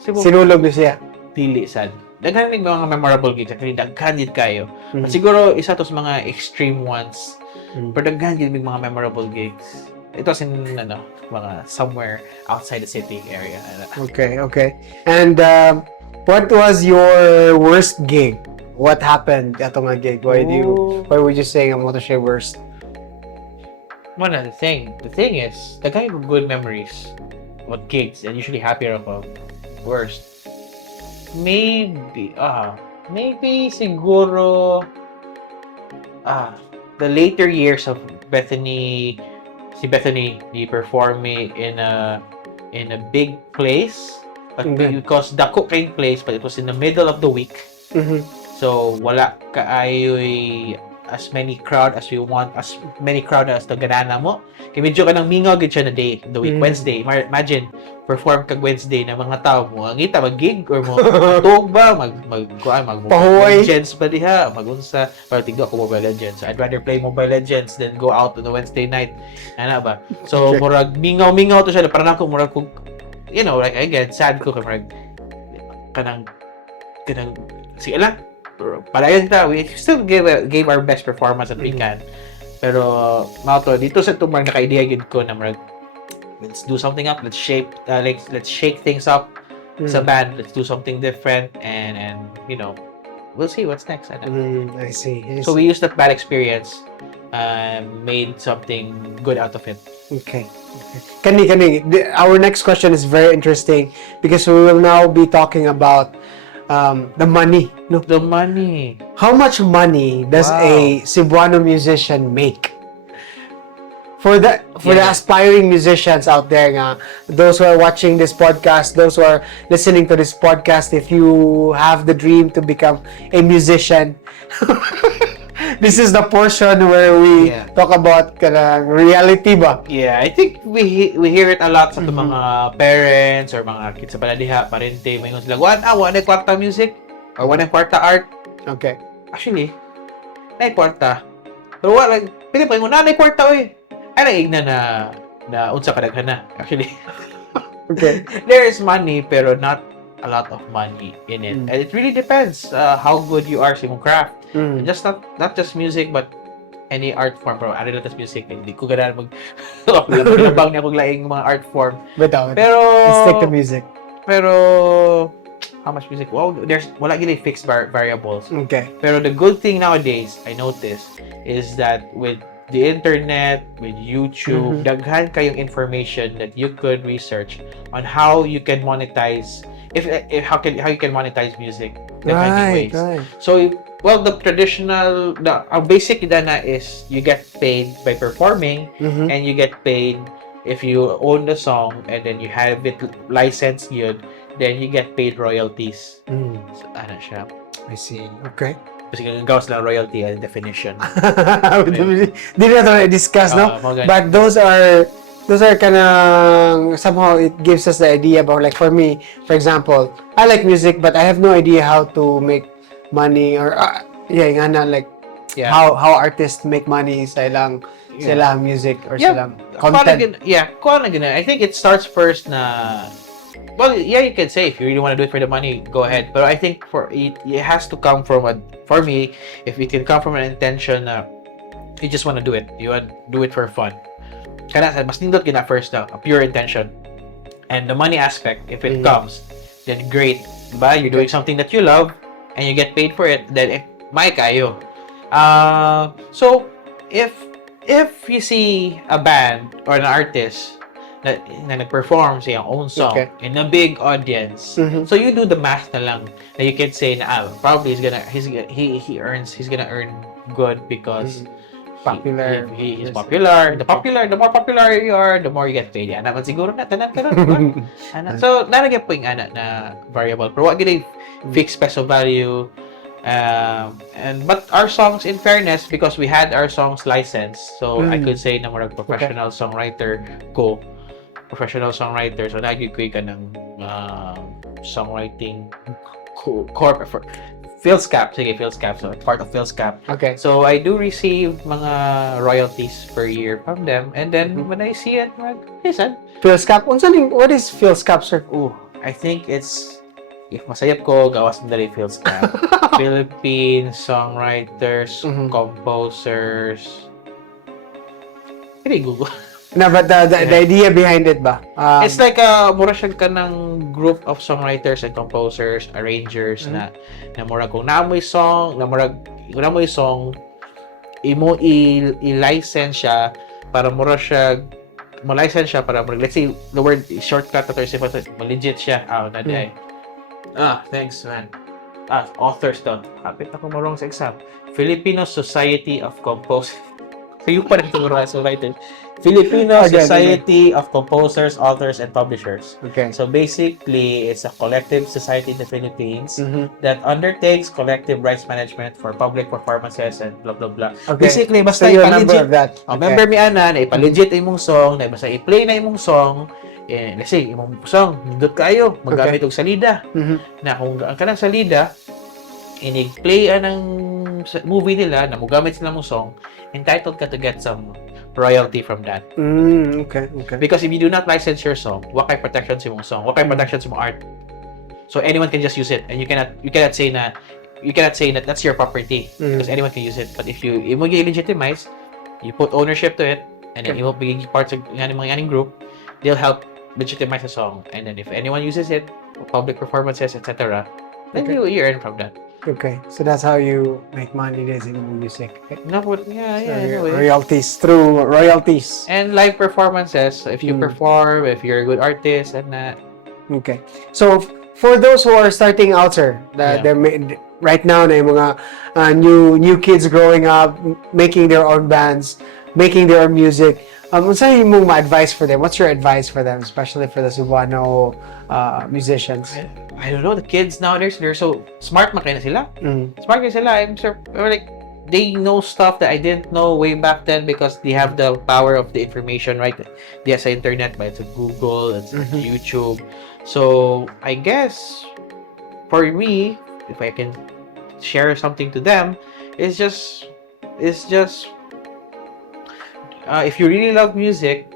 Sinulog niyo siya. Dili sad. Daghan ning mga memorable gigs, actually daghan gid kayo. At siguro isa to sa mga extreme ones. Pero daghan gid mga memorable gigs. It was in mga somewhere outside the city area. Okay. And what was your worst gig? What happened at nga gig? Why would you say ang motor share worst? Well, the thing is, daghan yung good memories about gigs and usually happier ako. Worst. Maybe siguro the later years of Bethany, di performing in a big place, but because dako kayong place, but it was in the middle of the week. So wala kaayoy as many crowd as we want, as many crowd as the ganana mo. Kaya medyo ka nang mingaw gid siya na day, the week, Wednesday. Imagine, perform kag Wednesday na mga tao mo, ngita mag-gig or mo tuog ba, Pahuway. Legends ba diha, magunsa, pero tigdo ako Mobile Legends. So I'd rather play Mobile Legends than go out on a Wednesday night. Ana ba? So, murag mingaw to siya, parang ako, murag kung, like, again, sad ko, murag, kanang, sige lang, palayan ta, we still gave our best performance that we can. Pero mauto dito sa tumar naka-idea gid ko na marag, let's do something up, let's shake things up sa band, let's do something different and we'll see what's next. I see. So we used that bad experience made something good out of it. Okay. Kani. Our next question is very interesting because we will now be talking about the money. No? The money. How much money does a Cebuano musician make? For the aspiring musicians out there, those who are watching this podcast, those who are listening to this podcast, if you have the dream to become a musician, this is the portion where we talk about reality ba? Yeah, I think we hear it a lot sa mga parents or mga kids sa paladiha, parente, may sila, wala kwarta music or wala kwarta art. Okay. Actually, na kwarta. Pero wala, pili pa yung na kwarta oy. Ay naigna na unsa kadaghan na. Actually. Okay. There is money pero not a lot of money in it. And it really depends how good you are sa imong craft. Just not just music but any art form, bro. Ano lang tas music, hindi ko ganahan labang niya kog laing mga art form. Pero Pero let's stick to music. Pero how much music? Wow, wala gid fixed variables. Okay. Pero the good thing nowadays, I noticed, is that with the internet, with YouTube, daghan kayong information that you could research on how you can monetize, how you can monetize music. Right. So, well, the traditional, basic dana is you get paid by performing, and you get paid if you own the song and then you have it licensed yun, then you get paid royalties. So, ano siya? I see. Okay. Kasi gawas lang royalty and definition. Di na ito discuss, no? But those are kind of, somehow it gives us the idea about, like, for me, for example, I like music, but I have no idea how to make money or, how artists make money sa ilang music or silang content. I think it starts first na, well, yeah, you can say if you really want to do it for the money, go ahead. But I think it has to come from for me, if it can come from an intention you just want to do it. You want to do it for fun. Kaya mas nindot gina first na, a pure intention. And the money aspect, if it comes, then great. Diba? You're doing something that you love, and you get paid for it, then may kayo. So, if you see a band or an artist na nag-perform sa iyong own song in a big audience, so you do the math na lang. Na you can say na probably he's gonna earn good because popular. He's popular. The more popular you are, the more you get paid. Ana man siguro na tanan ka diba? So nalagyan po yung ana na variable. Pero wag gid fixed peso value. But our songs, in fairness, because we had our songs licensed, so I could say na marag professional songwriter ko. Professional songwriter. So nagig ko ka ng songwriting corp for PhilSCAP. Sige, PhilSCAP. So, it's part of PhilSCAP. Okay. So, I do receive mga royalties per year from them. And then, when I see it, listen. PhilSCAP? What is PhilSCAP, sir? I think it's, if masayap ko, gawas na dali PhilSCAP. Philippine Songwriters, Composers. Hindi, Google. No, but the idea behind it ba? It's like mura siya ka ng group of songwriters and composers, arrangers na mura kung namoy song, imo i-license siya para mura siya mo-license siya para let's say the word shortcut or legit siya. Thanks man. Authors daw. Kapit ako marunong sa exam. Filipino Society of Composers. Kayo pa rin siguro as a writer. Filipino Society of Composers, Authors, and Publishers. Okay. So basically, it's a collective society in the Philippines that undertakes collective rights management for public performances and blah blah blah. Okay. Basically, basta so you're a member of that. Member mi ana na ipa-legit imong song, na basta i-play na imong song. Let's say, imong song, nindot kayo, magamit og salida. Na kung ang kanang salida, inig-play ng movie nila na mogamit sila mong song, entitled ka to get some royalty from that. Okay. Because if you do not license your song, what kind of protection sa mong song? What kind of protection sa mong art? So anyone can just use it, and you cannot say that that's your property because anyone can use it. But if you legitimize, you put ownership to it, and then you will be parts of mga group, they'll help legitimize the song. And then if anyone uses it, public performances, etc., then you earn from that. Okay, so that's how you make money in music. Okay. No, but anyway. Royalties, through royalties. And live performances, if you perform, if you're a good artist, and that. Okay. So, for those who are starting out, sir, right now, na yung mga new kids growing up, making their own bands, making their own music, unsa yung ma-advice for them? What's your advice for them, especially for the Cebuano musicians? I don't know, the kids nowadays, they're so smart man kaya na sila. Smart kaya sila. I'm sure, like, they know stuff that I didn't know way back then because they have the power of the information, right? Yes, sa internet, but it's Google, it's YouTube. So, I guess, for me, if I can share something to them, it's just if you really love music,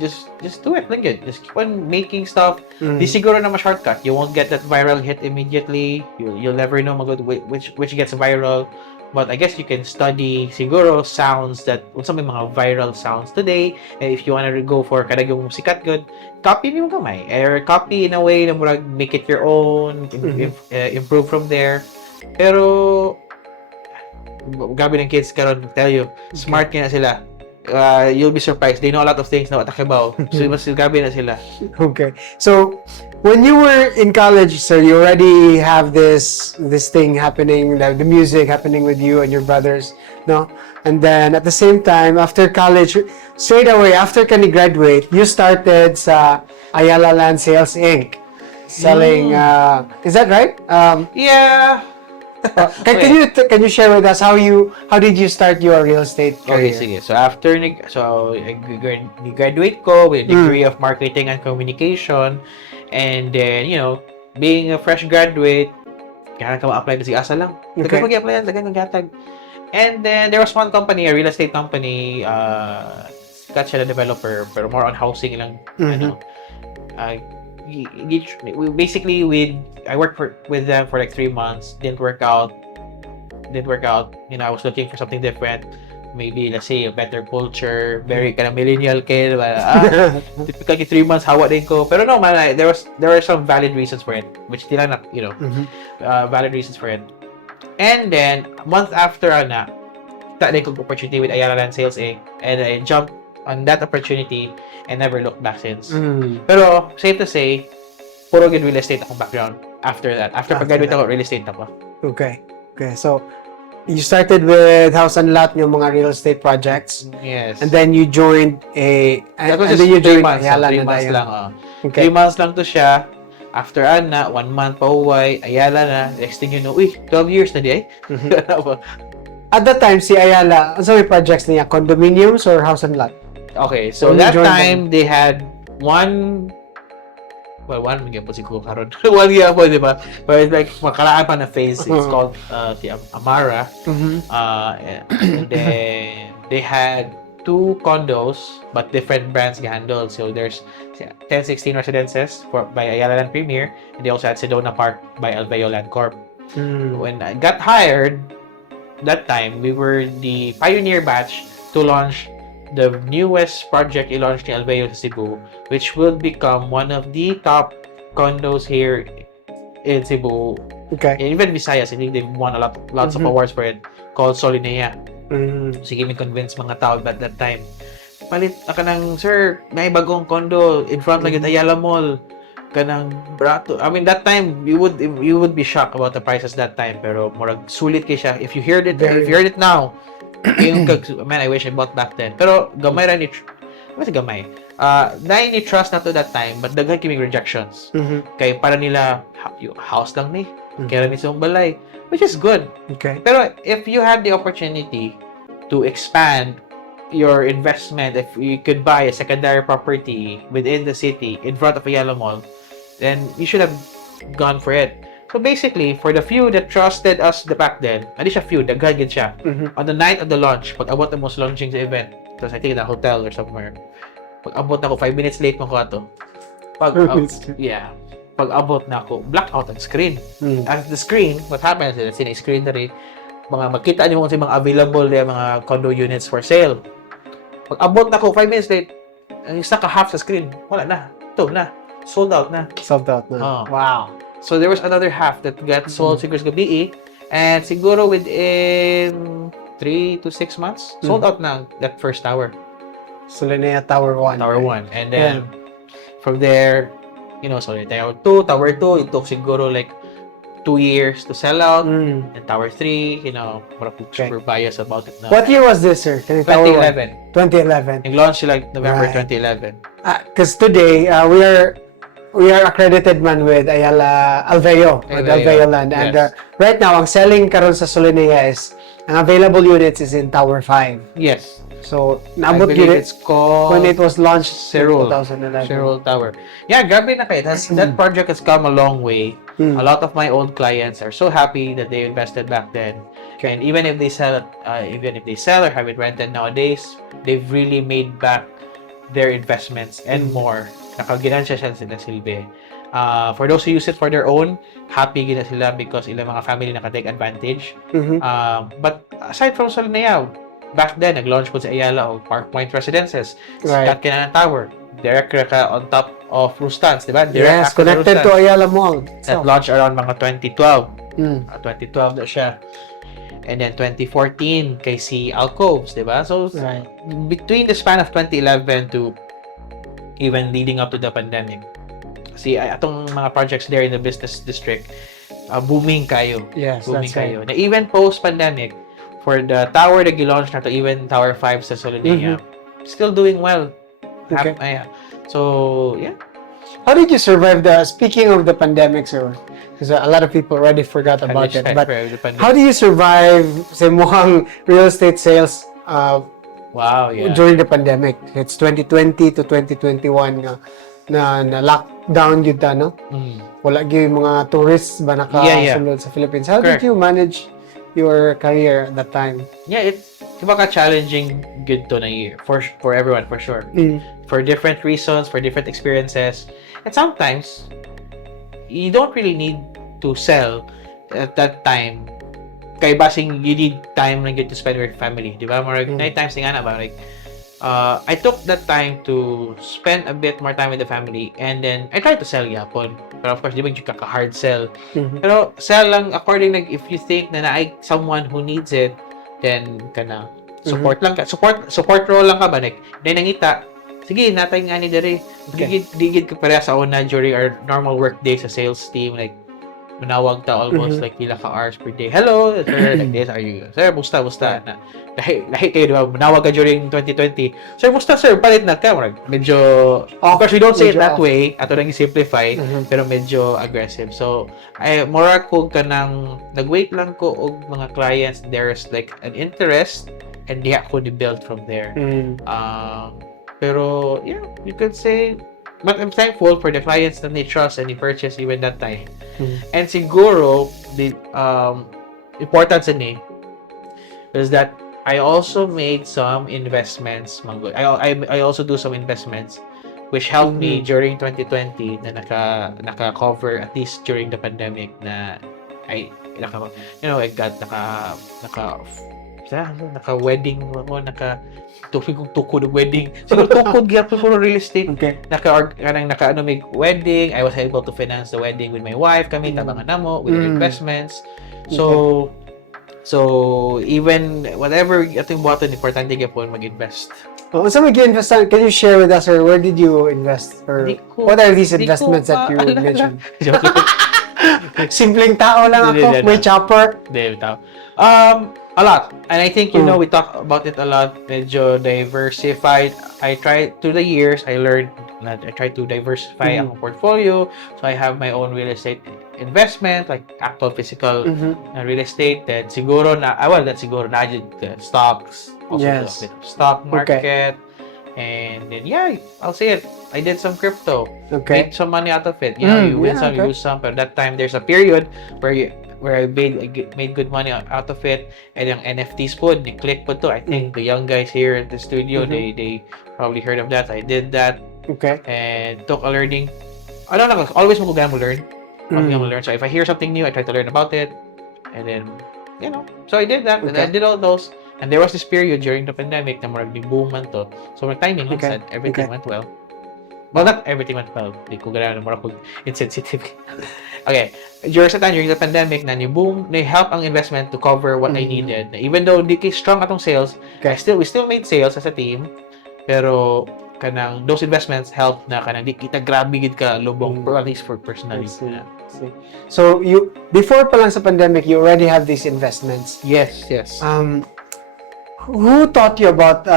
just do it. Like it. Just keep on making stuff. Di siguro na ma-shortcut. You won't get that viral hit immediately. You'll never know which gets viral. But I guess you can study siguro sounds that unsa may mga viral sounds today. And if you wanna go for kada yung sikat good, copy mo gamay. Or copy in a way na murag make it your own, improve from there. Pero gabi ng kids karon tell you, smart kaya sila. You'll be surprised. They know a lot of things now at Takibaw. So, mas gabi na sila. Okay. So, when you were in college, sir, you already have this thing happening, the music happening with you and your brothers, no? And then, at the same time, after college, straight away, after ka graduate, you started sa Ayala Land Sales Inc. Selling, is that right? Yeah. Can you share with us how did you start your real estate career? Okay, sige. So after I graduate ko with a degree of marketing and communication, and then being a fresh graduate, kaya ka ma-apply kasi asa lang. Okay. Mag-apply lang gatag. And then there was one company, a real estate company, sikat siya na developer, pero more on housing lang. I worked with them for like 3 months. Didn't work out. I was looking for something different. maybe let's say a better culture, very kind of millennial kid, typically 3 months hawa din ko. Pero no man, there were some valid reasons for it, which tila na, valid reasons for it. And then a month after ana, that din ko opportunity with Ayala Land Sales Inc. And I jumped on that opportunity and never looked back since. Pero safe to say, puro good real estate akong background after that. After pag-graduate ako, real estate ako. Okay. So, you started with house and lot, yung mga real estate projects. Yes. And then you joined That was and just then you 3 joined months. Ayala 3 na months dayon. lang. Okay. 3 months lang to siya. After Ana, 1 month pa uway, Ayala na. Next thing you know, 12 years na di ay. At that time, si Ayala, ano may projects niya? Condominiums or house and lot? Okay, so When you that joined time, they had one mga po siguro karon. One year po, di ba? But like, makalaan pa na phase. It's called the Amara. And then, they had 2 condos, but different brands handled. So, there's 1016 residences by Ayala Land Premier, and they also had Sedona Park by Alveo Land Corp. When I got hired, that time, we were the pioneer batch to launch the newest project i-launched ni Alveo sa Cebu, which will become one of the top condos here in Cebu. Okay. And even Visayas, I think they've won lots of awards for it, called Solinea. Sige, may convince mga tao at that time. Palit ka ng, sir, may bagong condo in front like Ayala Mall. Kanang brato. I mean, that time, you would be shocked about the prices that time. Pero, murag sulit kay siya. If you heard it now, yung man, I wish I bought back then. Pero gamay ra ni gamay. Dahil ni trust na to that time, but daghan kaming rejections. Kay para nila house lang ni. Kaya ni sa balay, which is good. Okay. Pero if you had the opportunity to expand your investment, if you could buy a secondary property within the city in front of Ayala Mall, then you should have gone for it. So basically, for the few that trusted us back then, hindi siya few, daghan gid siya. On the night of the launch, pag abot na mo sa launching sa event, so I think in a hotel or somewhere, pag abot na ako, 5 minutes late mo ko ato. Pag abot na ako, blackout ang screen. At the screen, what happens is, screen na rin, makita niyo kung mga available mga condo units for sale. Pag abot na ako, 5 minutes late, ang isa ka half sa screen, wala na. Ito na. Sold out na. Wow. So there was another half that got sold siguro sa gabi and siguro within 3 to 6 months, sold out na that first tower. Solinea Tower 1. Tower 1. And then from there, so Tower 2, Tower 2, it took siguro like 2 years to sell out. And Tower 3, super biased about it now. What year was this, sir? 2011. 2011. Nag-launch sila November 2011. Because today, we are accredited man with Alveo Land. And right now, ang selling karon sa Solinea is, ang available units is in Tower 5. Yes. So, I naabot believe yun it's called when it was launched Cerul. in 2011. Cerul Tower. Yeah, grabe na kayo. That project has come a long way. A lot of my old clients are so happy that they invested back then. And even if they sell or have it rented nowadays, they've really made back their investments and more. Nakaginansya siya sila silbi. For those who use it for their own, happy gina sila because ilang mga family nakatake advantage. But aside from Solinea, back then, nag-launch po sa Ayala o Park Point Residences. Sikat ka na ng tower. Direct ka on top of Rustans, di ba? Yes, connected to Ayala Mall. That launched around mga 2012. 2012 na siya. And then 2014 kay si Alcoves, di ba? So, between the span of 2011 to even leading up to the pandemic, kasi atong mga projects there in the business district, booming kayo. Yes, booming that's right. kayo. Na even post-pandemic, for the tower that you-launched na to, even Tower 5 sa Solinea, still doing well. Okay. So, yeah. How did you survive speaking of the pandemic, sir? Because a lot of people already forgot about it. But how do you survive sa muhang real estate sales during the pandemic? It's 2020 to 2021 na lockdown yun no? Wala gyud mga tourists ba nakasulod sa Philippines. How did you manage your career at that time? Yeah, it's challenging good to na year for everyone for sure. For different reasons, for different experiences. And sometimes you don't really need to sell at that time kay basing you need time na to spend with your family, di ba? More night times nga na ba? Like, I took that time to spend a bit more time with the family, and then I tried to sell yapon. Pero of course, di ba yung kaka-hard sell? Pero sell lang according, like, if you think na naay someone who needs it, then kana support lang ka. Support role lang ka ba? Like, then nangita, sige, natay nga ni dere. Digid ka pareha sa una during our normal work day sa sales team. Like, manawag ta almost like pila ka hours per day. Hello, sir, like this, are you? Sir, busta. Na, lahi kayo, di ba? Manawag ka during 2020. Sir, busta, sir, palit na ka. Medyo, of course, we don't say it that way. Ato nang i-simplify, pero medyo aggressive. So, more ko ka nang, nag-wait lang ko og mga clients, there's like an interest, and di ako ni-build from there. Pero, yeah, you could say, but I'm thankful for the clients that they trust and they purchase even that time. And siguro, the important sa ni is that I also made some investments. I also do some investments which helped me during 2020 na naka-cover at least during the pandemic na I got naka-wedding ako, tukod ng wedding. Siguro tukod gyapon ko real estate. May wedding. I was able to finance the wedding with my wife, kami tabang namo with our investments. So even whatever ating buhaton, importante gyapon mag-invest. So mag-invest, can you share with us, or where did you invest, or what are these investments that you mentioned? Simpleng tao lang ako, may chopper. A lot. And I think, we talk about it a lot. Medyo diversified. I tried, through the years, I learned that I tried to diversify ang portfolio. So I have my own real estate investment, like actual physical real estate. Then siguro na stocks, also a bit of stock market. And then, I'll say it. I did some crypto. Made some money out of it. You win some, you lose some. But that time, there's a period where I made good money out of it. And yung NFTs po, ni-click po to. I think the young guys here at the studio, they probably heard of that. I did that. And took a learning. I don't know, always mo learn. So if I hear something new, I try to learn about it. And then, so I did that. And I did all those. And there was this period during the pandemic na marag boom man to. So my timing said everything went well. Well, not everything went well. Di ko gano'n marag insensitive. Okay, during the pandemic na ni-boom, na-help ang investment to cover what I needed. Even though di kay strong atong sales, we still made sales as a team, pero kanang those investments help na kanang di kita grabe gid ka lubong, at least for personally. So you, before pa lang sa pandemic, you already have these investments. Yes. Who taught you about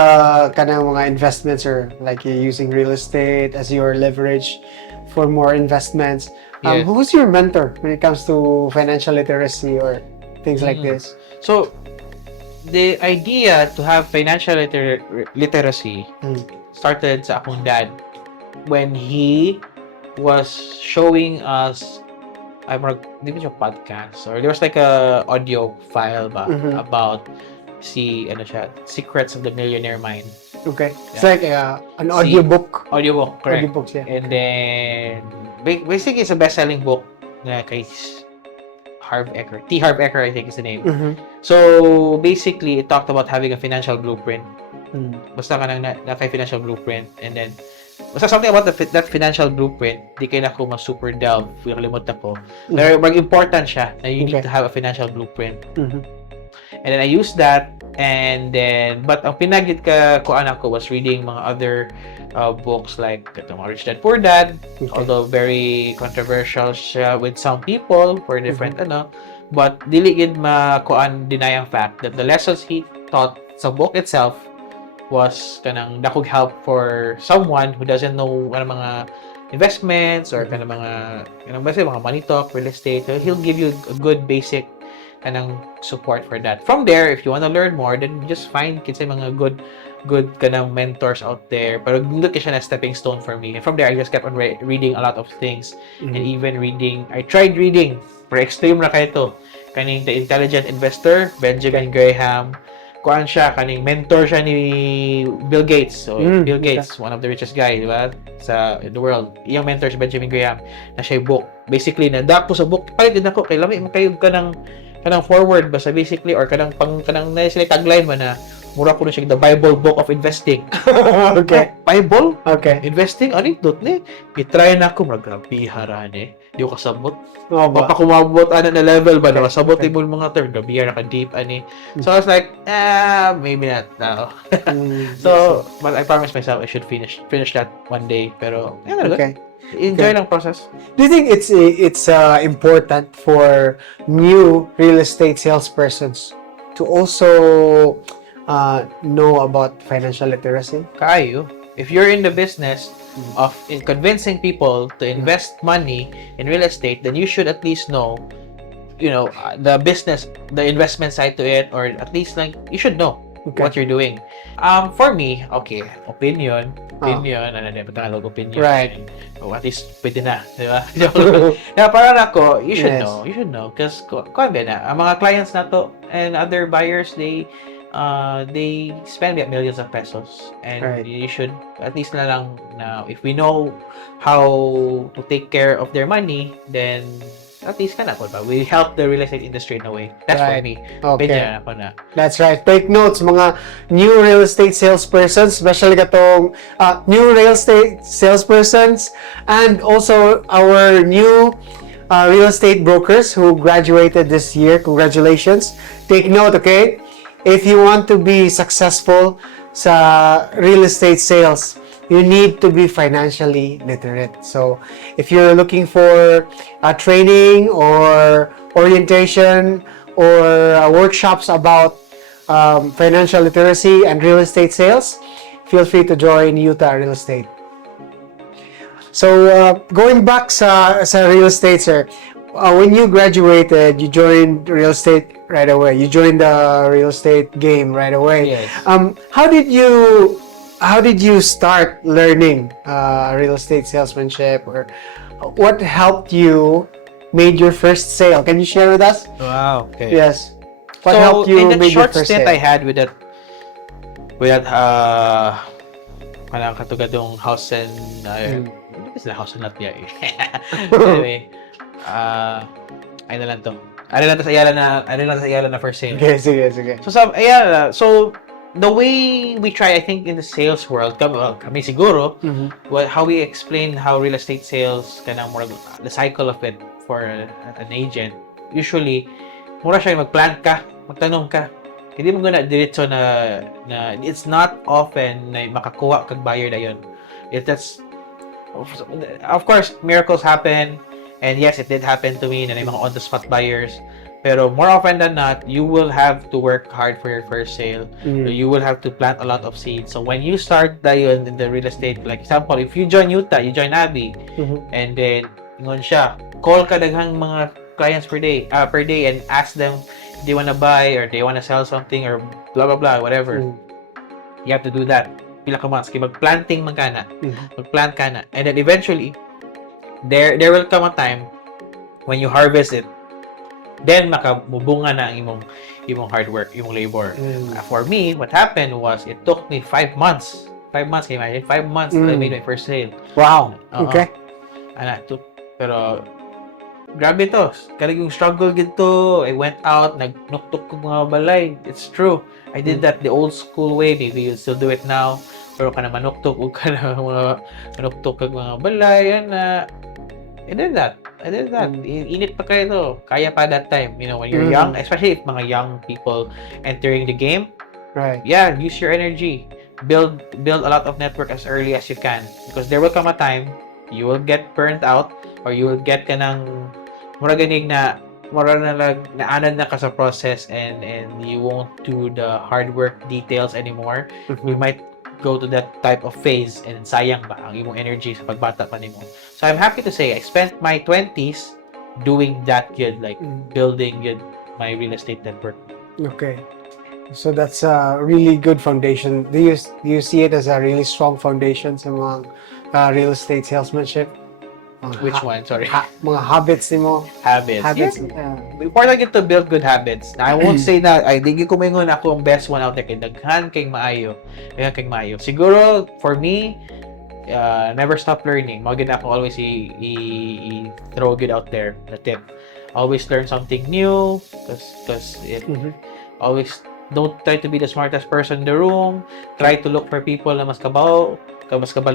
kanang mga investments, or like you using real estate as your leverage for more investments? Who's your mentor when it comes to financial literacy or things like this? So, the idea to have financial literacy started sa akong dad when he was showing us, di ba siya podcast, or there was like a audio file ba about Secrets of the Millionaire Mind. It's like an audiobook. Correct. Audiobooks, And then basically it's a best-selling book na kay Harv Eker. T. Harv Eker, I think is the name. So basically it talked about having a financial blueprint. Basta ka nang na kay financial blueprint, and then basta something about that financial blueprint, di kayo na ko super delve, kalimot ako. Pero important siya na you need to have a financial blueprint. And then I used that, and then, but ang pinagid ko anak ko was reading mga other books like Rich Dad Poor Dad, although very controversial siya with some people for different but dili gid deny ang fact that the lessons he taught sa book itself was kanang dakog help for someone who doesn't know mga investments or kanang mga money talk, real estate. So he'll give you a good basic kanang support for that. From there, if you want to learn more, then just find kids mga good kanang mentors out there. Pero look siya na stepping stone for me. And from there, I just kept on reading a lot of things. And even reading, I tried reading, pero extreme na kayo to. Kaning The Intelligent Investor, Benjamin Graham. Kuan siya, kaning mentor siya ni Bill Gates. So, Bill Gates, one of the richest guy, di ba? In the world. Iyang mentor si Benjamin Graham na siya book. Basically, nandak po sa book. Palit din ako, kay lami, makayog ka ng kanang forward basta basically or kanang na sila tagline man na mura ko na siya the Bible book of investing. Okay. Bible Okay. investing anindot ni gitry na ako grabe harane di ko kasabot Oh, ba? papakumabot ana na level ba Okay, na sabot okay. mo mga term grabe naka deep ani so I was like maybe not now. So but I promised myself I should finish that one day pero okay. enjoy lang process. Do you think it's important for new real estate salespersons to also know about financial literacy? Kaayo. If you're in the business of convincing people to invest money in real estate, then you should at least know, the business, the investment side to it, or at least like you should know what you're doing. For me, okay, opinion, ano na Tagalog opinion. Right. Oh, at least pwede na, di ba? Na parang ako, you should Yes. know, because kuwan na, ang mga clients na to and other buyers, they spend millions of pesos and Right. you should at least na lang na if we know how to take care of their money, then at least we help the real estate industry in a way. That's for Right. me. Okay. Opinion ako na. That's right. Take notes, mga new real estate salespersons, especially katong new real estate salespersons, and also our new real estate brokers who graduated this year. Congratulations. Take note, okay? If you want to be successful sa real estate sales, you need to be financially literate. So, if you're looking for training or orientation or workshops about financial literacy and real estate sales, feel free to join Utah Real Estate. So, going back sa real estate, sir, when you graduated, you joined real estate right away. You joined the real estate game right away. Yes. How did you start learning real estate salesmanship, or what helped you made your first sale? Can you share with us? Wow. Okay. Yes. What So helped you in that make your short first stint sale? I had with that kanang katugadong house and hindi sila house and lot niya eh. Anyway, ay na lang to. Ano lang sa Ayala na first sale. Okay, sige. So sa Ayala, so the way we try, I think in the sales world, kami siguro, how we explain how real estate sales kanang murag the cycle of it for an agent. Usually, mura siya magplan ka, magtanong ka. Hindi mo gana diretso na it's not often na makakuha kag buyer dayon. That's of course miracles happen, and yes, it did happen to me na may mga on the spot buyers. Pero more often than not, you will have to work hard for your first sale. You will have to plant a lot of seeds. So when you start dayon in the real estate, like example, if you join Utah, you join Abby, and then ingon siya, call ka daghang mga clients per day and ask them if they wanna buy or they wanna sell something or blah blah blah whatever. You have to do that. Pila ka months kay magplanting man kana. Magplant kana. And then eventually there will come a time when you harvest it. Then makamubunga na ang imong hard work, imong labor. For me, what happened was it took me 5 months. 5 months, can you imagine? 5 months till I made my first sale. Wow. Oo. Okay. Pero grabe to. Kalig yung struggle gito. I went out, nagnuktok ko mga balay. It's true. I did that the old school way. Maybe you'll still do it now. Pero ka na manuktok o ka na manuktok kag mga balay. I did that. Init pa kayo to. Kaya pa that time. You know, when you're young, especially if mga young people entering the game, Right. yeah, use your energy. Build a lot of network as early as you can. Because there will come a time you will get burnt out or you will get kanang mura ganig na naanad na ka sa process and you won't do the hard work details anymore. You might go to that type of phase and sayang ba ang imong energy sa pagbata pa nimo. So I'm happy to say I spent my 20s doing that good, like building good my real estate network. Okay. So that's a really good foundation. Do you see it as a really strong foundation sa mga real estate salesmanship? Which one? Sorry. Mga habits nimo. Habits. Habits. Important get to build good habits. Now, I won't say na ay di ko maingon ako ang best one out there kay daghan kay maayo. Siguro for me never stop learning. Mga gina ako always i-throw it out there, the tip. Always learn something new, because it always don't try to be the smartest person in the room. Try to look for people na mas kabalo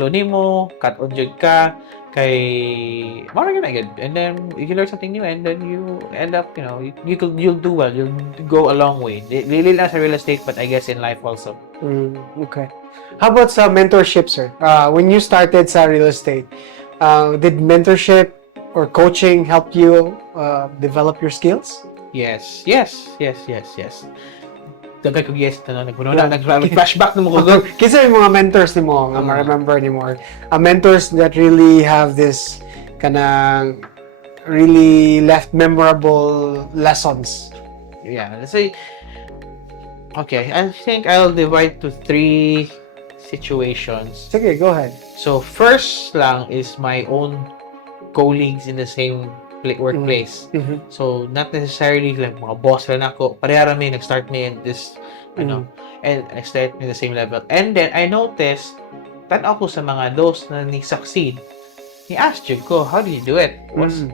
nimo, kat on jud ka, kay mara gyud na gyud. And then you learn something new, and then you end up, you'll do well. You'll go a long way. Really not sa real estate, but I guess in life also. Okay. How about sa mentorship, sir? When you started sa real estate, did mentorship or coaching help you develop your skills? Yes. Dagay ko yes na nag-flashback na mo ko. Kasi yung mga mentors ni mo, nga ma-remember ni mo, mentors that really have this kanang really left memorable lessons. Yeah, let's say, okay, I think I'll divide to 3 situations. Sige, go ahead. So, first lang is my own colleagues in the same workplace. So, not necessarily like mga boss lang ako. Pareha rami, nag-start me in this, and I start in the same level. And then, I noticed, tanaw ko sa mga those na ni-succeed, ni-ask you ko, how do you do it? What's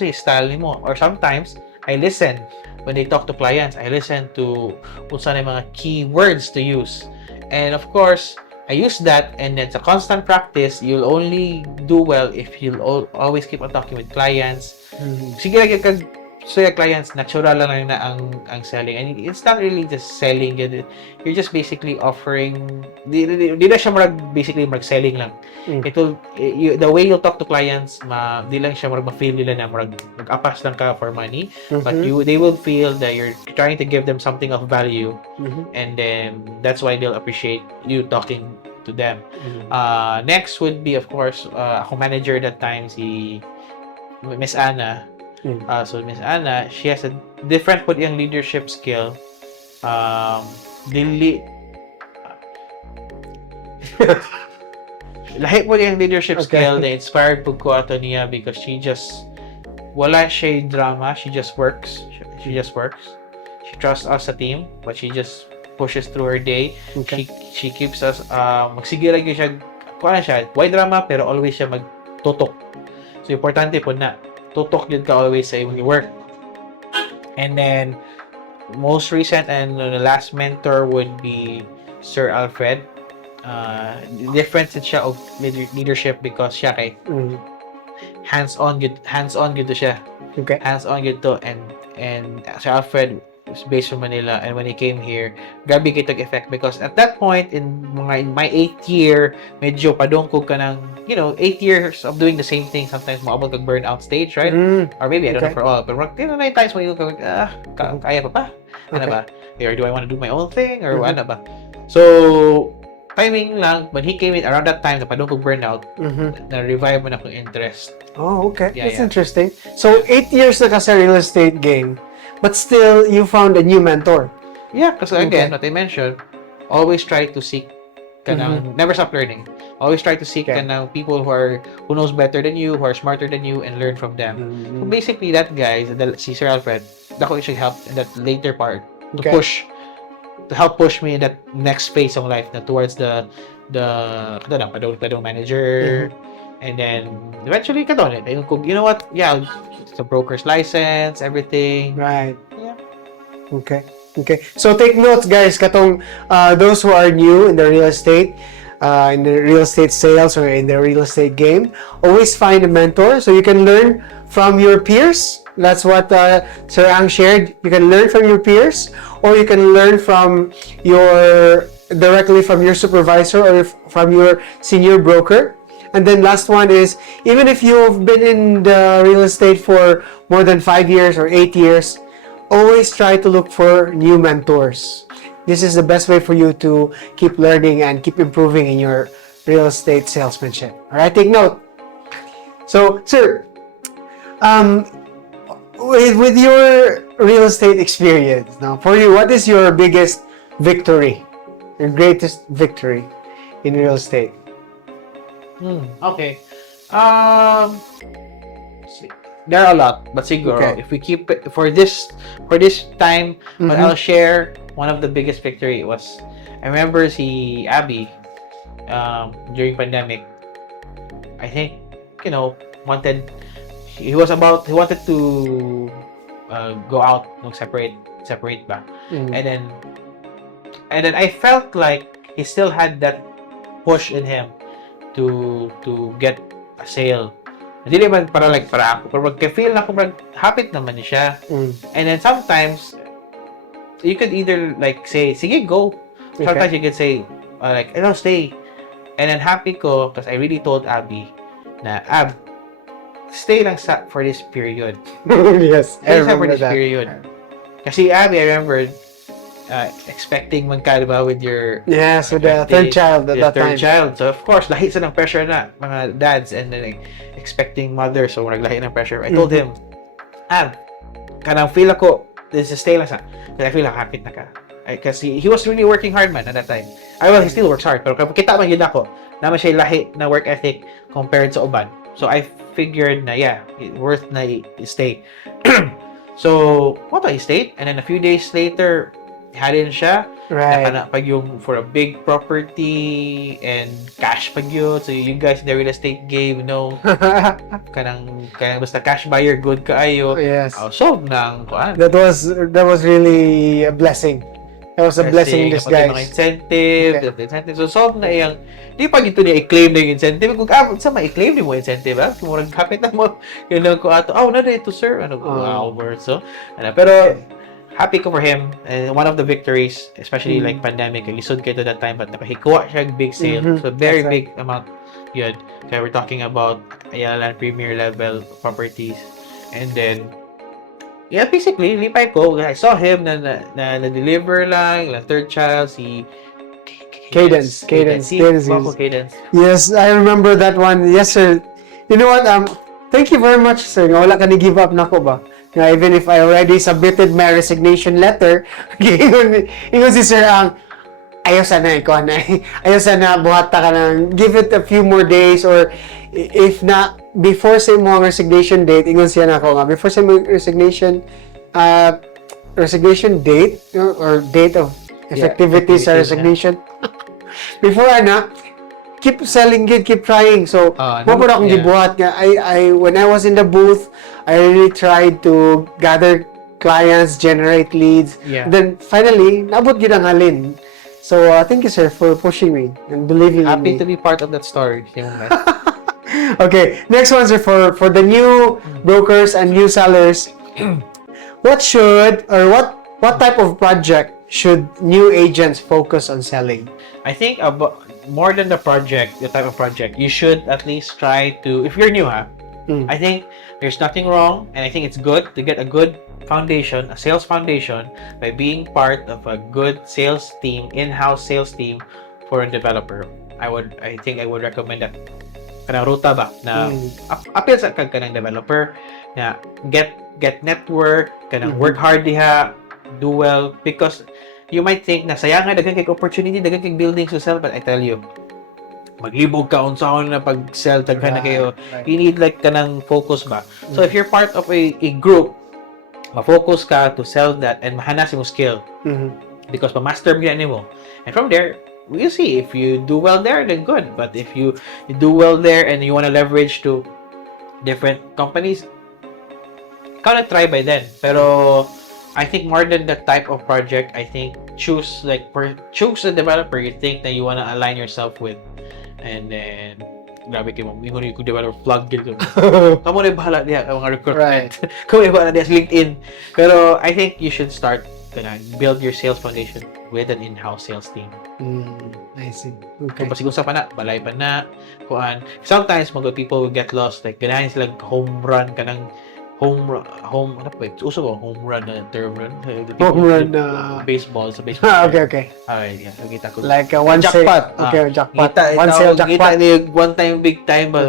yung style mo? Or sometimes, I listen. When they talk to clients, I listen to kung saan yung mga key words to use. And of course, I use that, and then sa constant practice, you'll only do well if you'll always keep on talking with clients. Sige lang kag sa clients, natural lang na ang selling. And it's not really just selling. You're just basically offering, di na siya basically mag-selling lang. The way you talk to clients, di lang siya ma-feel nila na mag-apas lang ka for money. But they will feel that you're trying to give them something of value. And then, that's why they'll appreciate you talking to them. Next would be, of course, ako manager that time, si Miss Anna. So Miss Anna, she has a different put yung leadership skill. Lahi po yung leadership skill na inspired po ko ato niya, because she just wala siya drama, she just works. She trusts us a team, but she just pushes through her day. She keeps us magsige lang siya, kuan siya, why drama, pero always siya magtutok. So importante po na tutok yun ka always sa imong work. And then, most recent and the last mentor would be Sir Alfred. Different siya of leadership because siya kay hands-on good to siya. Okay. Hands-on good to, and Sir Alfred is based from Manila, and when he came here, grabe kitag effect, because at that point in my 8th year, medyo padungkog ka ng 8 years of doing the same thing, sometimes maabot kag burnout stage, right? Or maybe I don't know for all, pero may times when you go kaya pa ano ba, or do I want to do my own thing, or ano ba? So timing lang, when he came in around that time, na padungkog burnout, na revive mo na akong interest. Oh, okay. That's interesting. So 8 years na ka sa real estate game, but still, you found a new mentor. Yeah, because again, what I mentioned, always try to seek never stop learning. Always try to seek people who knows better than you, who are smarter than you, and learn from them. So basically, that guy, si Sir Alfred, dako siya help in that later part to help push me in that next phase of life, na towards the padong manager. And then, eventually, you know what? Yeah, the broker's license, everything. Right. Yeah. Okay. So, take notes, guys. Katong, those who are new in the real estate sales, or in the real estate game, always find a mentor so you can learn from your peers. That's what Sir Ang shared. You can learn from your peers, or you can learn directly from your supervisor or from your senior broker. And then last one is, even if you've been in the real estate for more than 5 years or 8 years, always try to look for new mentors. This is the best way for you to keep learning and keep improving in your real estate salesmanship. All right, take note. So, sir, with your real estate experience, now for you, what is your biggest victory, your greatest victory in real estate? Okay. There are a lot, but siguro, if we keep it for this time, what I'll share, one of the biggest victory was, I remember si Abby, during pandemic, I think, wanted he wanted to go out, separate ba. And then I felt like he still had that push in him to get a sale. Hindi naman para ako, pero magka-feel na ako hapit naman siya. And then sometimes you could either say, sige, go. Sometimes you could say, stay. And then happy ko, because I really told Abby na, Ab, stay lang for this period. Yes, Stay lang for this period. Kasi Abby, I remember, expecting man ka, diba, with your... Yes, with the third child at that time. Third child. So, of course, lahi sa ng pressure na, mga dads, and then expecting mothers, so naglahi ng pressure. I told him, Ab, kanang feel ako, this is stay lang sa, I feel like hapit na ka. Kasi he was really working hard, man, at that time. He still works hard, pero kita man yun ako, naman siya lahi na work ethic compared sa uban. So, I figured na, yeah, worth na stay. So, he stayed, and then a few days later, halin siya. Right. Nakana pag yung for a big property and cash pag yun. So you guys in the real estate game, kanang basta cash buyer good kaayo. Yes. So nang kuan. That was really a blessing. That was a blessing in disguise. Mga incentive. So na iyang di pa gito niya i-claim na yung incentive. Kung sa ma-i-claim ni mo incentive, ha? Kung murag kapit na mo, ko ato, na dito sir. So, pero happy ko for him, and one of the victories, especially pandemic, lisod kayo to that time, but nakahikuha siya big sale, so very big amount yun. Kaya we're talking about Ayala Land premier level properties, and then basically lipay ko, I saw him na deliver lang third child, si Cadence. Yes, I remember that one. Yes, sir. You know what? Thank you very much, sir. Wala ka ni give up na ko ba? Even if I already submitted my resignation letter, ingon si sir, ayaw sana buhata ka lang, give it a few more days, or if na, before sa mo ang resignation date, ingon siya na ako nga, before sa mo resignation date, or date of effectivity sa resignation, before keep selling it, keep trying. So, mapura akong gibuhat nga. When I was in the booth, I really tried to gather clients, generate leads. Yeah. Then, finally, nabot yun ang halin. So, thank you, sir, for pushing me and believing in me. Happy to be part of that story. Okay, next one, sir, for the new brokers and new sellers, what type of project should new agents focus on selling? I think more than the type of project, you should at least try to, if you're new, I think there's nothing wrong, and I think it's good to get a good foundation, a sales foundation, by being part of a good sales team, in-house sales team for a developer. I think I would recommend that kanang ruta ba na appeal sa kanang developer na get network, kanang work hard diha, do well, because you might think na sayang nga daghang kay opportunity, daghang kay buildings to sell, but I tell you, maglibog ka unsahon na pag-sell daghan na kayo. You need kanang focus ba. So if you're part of a group, ma-focus ka to sell that and mahanas mo skill. Because ma-master mo yan mo. And from there, we'll see if you do well there, then good. But if you do well there and you want to leverage to different companies, kind of try by then. Pero I think more than the type of project, I think choose a developer you think that you want to align yourself with, and then grabe kayo mo, yung developer plug dito. Kamu na bahala diya mga recruitment. Kamu na bahala diya sa LinkedIn. Pero I think you should start build your sales foundation with an in-house sales team. I see. Okay. Kung pasigusa pa na, balay pa na, kuan. Sometimes mga people will get lost, ganahin sila home run kanang home ano pa uso ba home run na term run baseball sa baseball. Okay. Ay, yeah, nakita ko like one jackpot. Jackpot. One sale jackpot. Kita ni one time big time ba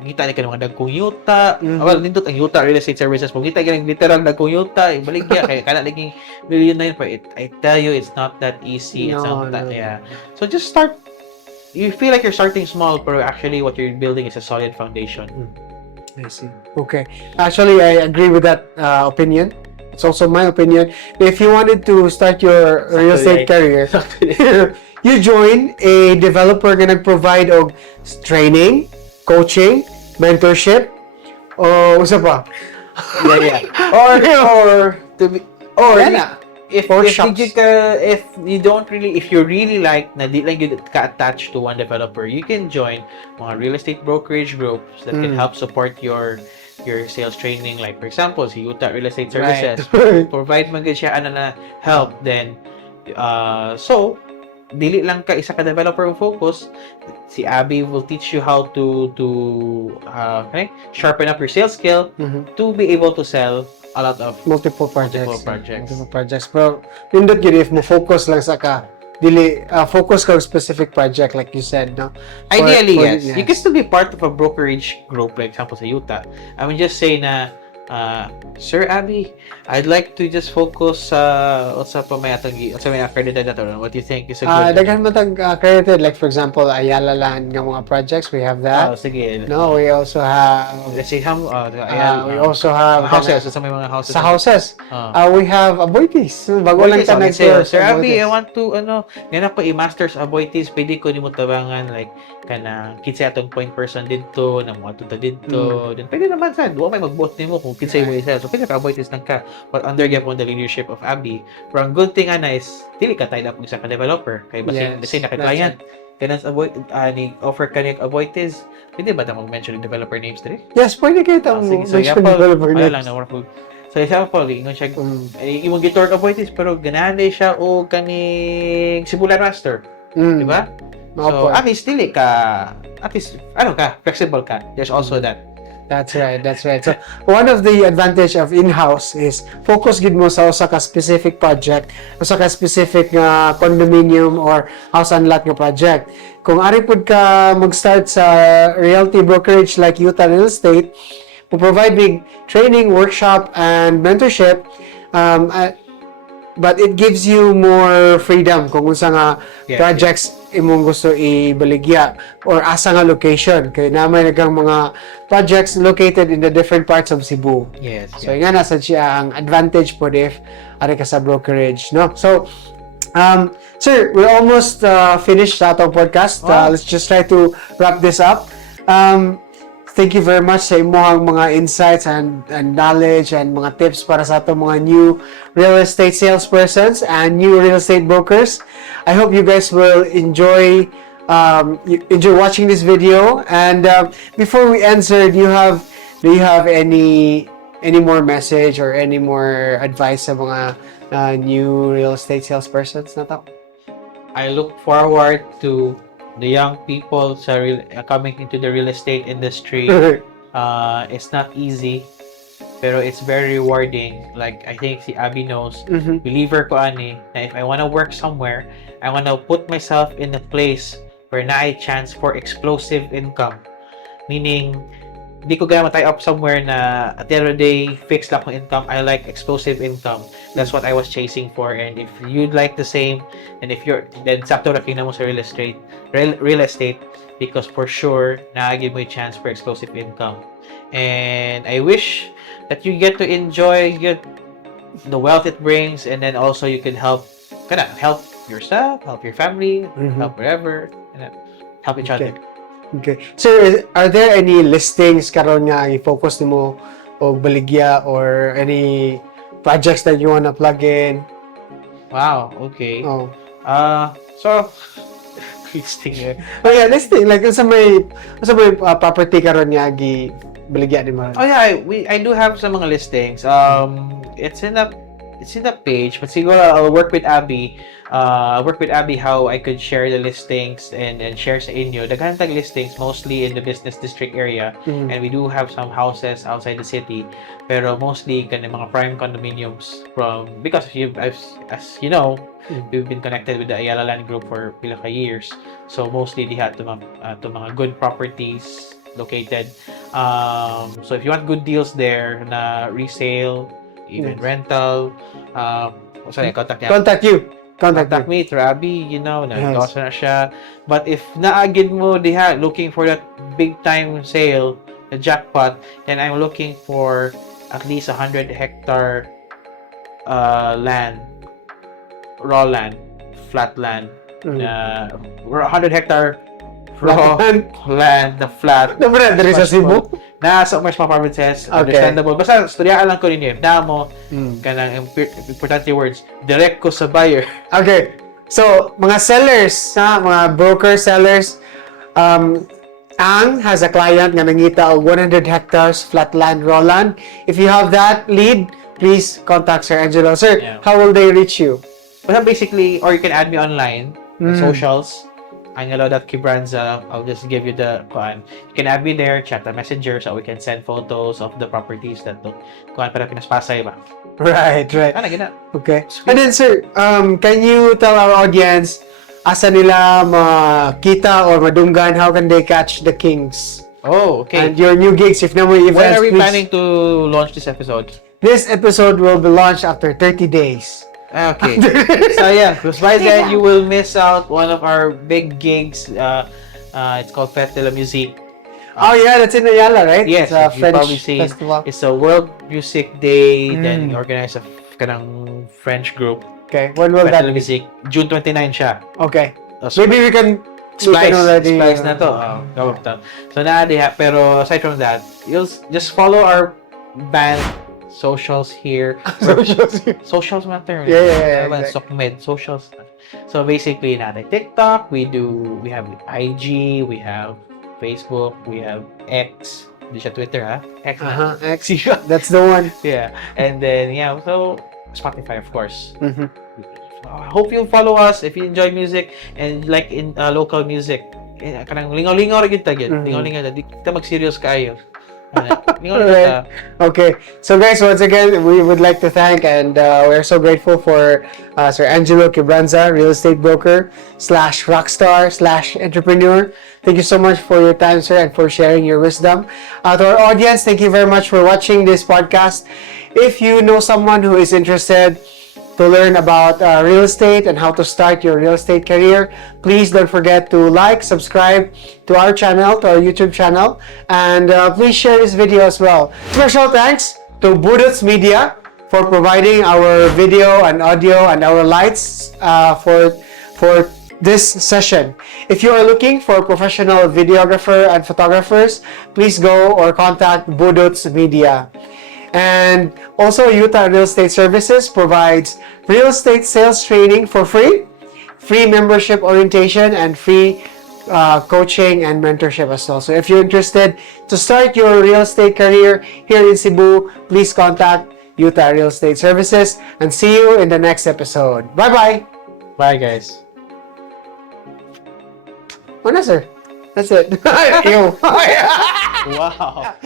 kita ni kanang dagkong yuta. Well, nindot ang yuta real estate services mo. Kita kanang literal dagkong yuta, baligya kay kana naging million na yun pa. I tell you, it's not that easy. It's not that, yeah. So just start. You feel like you're starting small, but actually what you're building is a solid foundation. I see. Okay. Actually, I agree with that opinion. It's also my opinion. If you wanted to start your real estate career, you join a developer na nag-provide of training, coaching, mentorship, o usa pa? Yeah. Or to be, or Yan na. if Workshops. if you don't really, if you really like na di lang you ka-attached to one developer, you can join mga real estate brokerage groups that can help support your sales training. Like for example, si Utah Real Estate Services provide man gid siya ano na help. Then so dili lang ka isa ka developer ang focus, si Abby will teach you how to sharpen up your sales skill to be able to sell a lot of Multiple projects. Multiple projects. Pero, pindot yun if mo focus lang sa ka, dili, focus ka on specific project like you said, no? Ideally, For- yes. You can still be part of a brokerage group, like example sa Utah. I mean, just say na, Sir Abby, I'd like to just focus sa pamayatang sa may accredited na to. What do you think is a good? Daghan man tag accredited, like for example, Ayala Land nga mga projects, we have that. Sige. No, we also have, Let's say, we also have houses. Sa may mga houses. sa houses. We have Aboitiz. Bago lang Aboitiz, ka okay, sir. nag-tour Sir sa Abby, I Aboitiz. want to, ganap ko i-masters Aboitiz, pwede ko ni mo tabangan, like, kana, kinsa atong point person dito, na mga tuta dito, then pwede naman sa, duwa may magbuot nimo kung kinsa mo isa. So, pwede ka Aboitiz lang ka, but under gyapon the leadership of Abby. Pero ang good thing ana is, dili ka tied up sa ka developer. Kay basin, Yes, kasi nakaklient. Kaya ni offer ka ni Aboitiz, pwede ba ta mag-mention yung developer names dito? Yes, pwede kayo itong Sige, so mention example, developer wala names. lang na work. So example, ingon siya, imong gitor ka Aboitiz, pero ganahan day siya o kaning Sibulan Master. Di ba? So, at least dili ka, at least, flexible ka. There's also that. That's right. So, one of the advantage of in-house is focus gid mo sa usa ka specific project, usa ka specific nga condominium or house and lot nga project. Kung ari pud ka mag-start sa realty brokerage like Utah Real Estate, provide big training, workshop, and mentorship, but it gives you more freedom kung unsa nga projects imong gusto ibaligya or asa nga location kay namay nagang mga projects located in the different parts of Cebu. Yes. So nga nasa siya ang advantage po if ari ka sa brokerage, no? So sir, we're almost finished sa atong podcast. Let's just try to wrap this up. Thank you very much sa imong mga insights and knowledge and mga tips para sa atong mga new real estate salespersons and new real estate brokers. I hope you guys will enjoy watching this video. And before we end, sir, do you have any more message or any more advice sa mga new real estate salespersons na to? I look forward to the young people coming into the real estate industry. It's not easy, pero it's very rewarding. Like, I think si Abby knows, believer ko ani, na if I want to work somewhere, I want to put myself in a place where na ay chance for explosive income. Meaning, di ko gaya matay up somewhere na at the end of the day, fixed lang ang income. I like explosive income. That's what I was chasing for. And if you'd like the same, and if you're, then sakto ra mo sa real estate, because for sure, na-give mo a chance for explosive income. And I wish that you get to enjoy the wealth it brings, and then also you can help yourself, help your family, help wherever, and help each other. Okay. Sir, are there any listings karon nga i-focus nimo o baligya or any projects that you wanna plug in? Wow, okay. Oh. So, listing eh. Oh yeah, listing like sa may property karon nga gi baligya di mo. Oh yeah, I do have some mga listings. It's in the page, but siguro I'll work with Abby. How I could share the listings and share sa inyo. Daghan tag listings mostly in the business district area, and we do have some houses outside the city, pero mostly kani mga prime condominiums because as you know, we've been connected with the Ayala Land Group for pila ka years. So mostly diha to mga good properties located. So if you want good deals there na resale, even rental, contact niya. Contact me through Abby, nag-also na siya. But if naagid mo diha looking for that big time sale, the jackpot, then I'm looking for at least 100 hectare land, raw land, flat land, 100 hectare raw land, the flat. Naman na, sa Cebu? Nasa mas mga provinces, Okay. understandable. Basta, studyaan lang ko ninyo. Damo, kanang importante words, direct ko sa buyer. Okay. So, mga sellers, mga broker sellers, Ang has a client nga nangita og 100 hectares flat land raw land. If you have that lead, please contact Sir Angelo. Sir, Yeah. how will they reach you? Basta basically, or you can add me online, socials, Angelo.Quebranza. I'll just give you the kuan. You can add me there, chat the messenger, so we can send photos of the properties that kuan para pinaspasay ba. Right. Ano gina? Okay. And then, sir, can you tell our audience asa nila makita or madunggan, how can they catch the Kings? Oh, okay. And your new gigs, if no more events, When are we please. planning to launch this episode? This episode will be launched after 30 days. Okay. So yeah, because by then you will miss out one of our big gigs. It's called Fête de la Musique. Oh yeah, that's in Ayala, right? Yes, It's a you probably French see festival. it's a World Music Day. Then we organize a kanang French group. Okay, when will Fête that de la be? Musique. June 29 siya. Okay. So, Maybe we can Splice already. na to. Go up to. So pero aside from that, you'll just follow our band socials here. Socials matter. Yeah, exactly. Sokmed, socials. So basically, natin TikTok, we have IG, we have Facebook, we have X. Hindi siya Twitter, ha? X na. X. That's the one. Yeah. And then, yeah, so Spotify, of course. Mhm. Hope you'll follow us if you enjoy music and like in local music. Kanang lingaw-lingaw ra gyud ta gyud. Lingaw-lingaw di kita mag-serious kayo. Lingaw-lingaw ta. Okay. So guys, once again, we would like to thank and we're so grateful for Sir Angelo Quebranza, real estate broker / rockstar / entrepreneur. Thank you so much for your time, sir, and for sharing your wisdom. To our audience, thank you very much for watching this podcast. If you know someone who is interested to learn about real estate and how to start your real estate career, please don't forget to like, subscribe to our channel, to our YouTube channel, and please share this video as well. Special thanks to Budots Media for providing our video and audio and our lights for this session. If you are looking for a professional videographer and photographers, please go or contact Budots Media. And also, Utah Real Estate Services provides real estate sales training for free membership orientation, and free coaching and mentorship as well. So if you're interested to start your real estate career here in Cebu, please contact Utah Real Estate Services, and see you in the next episode. Bye-bye! Bye guys. Ano, sir? That's it. Ew. Wow.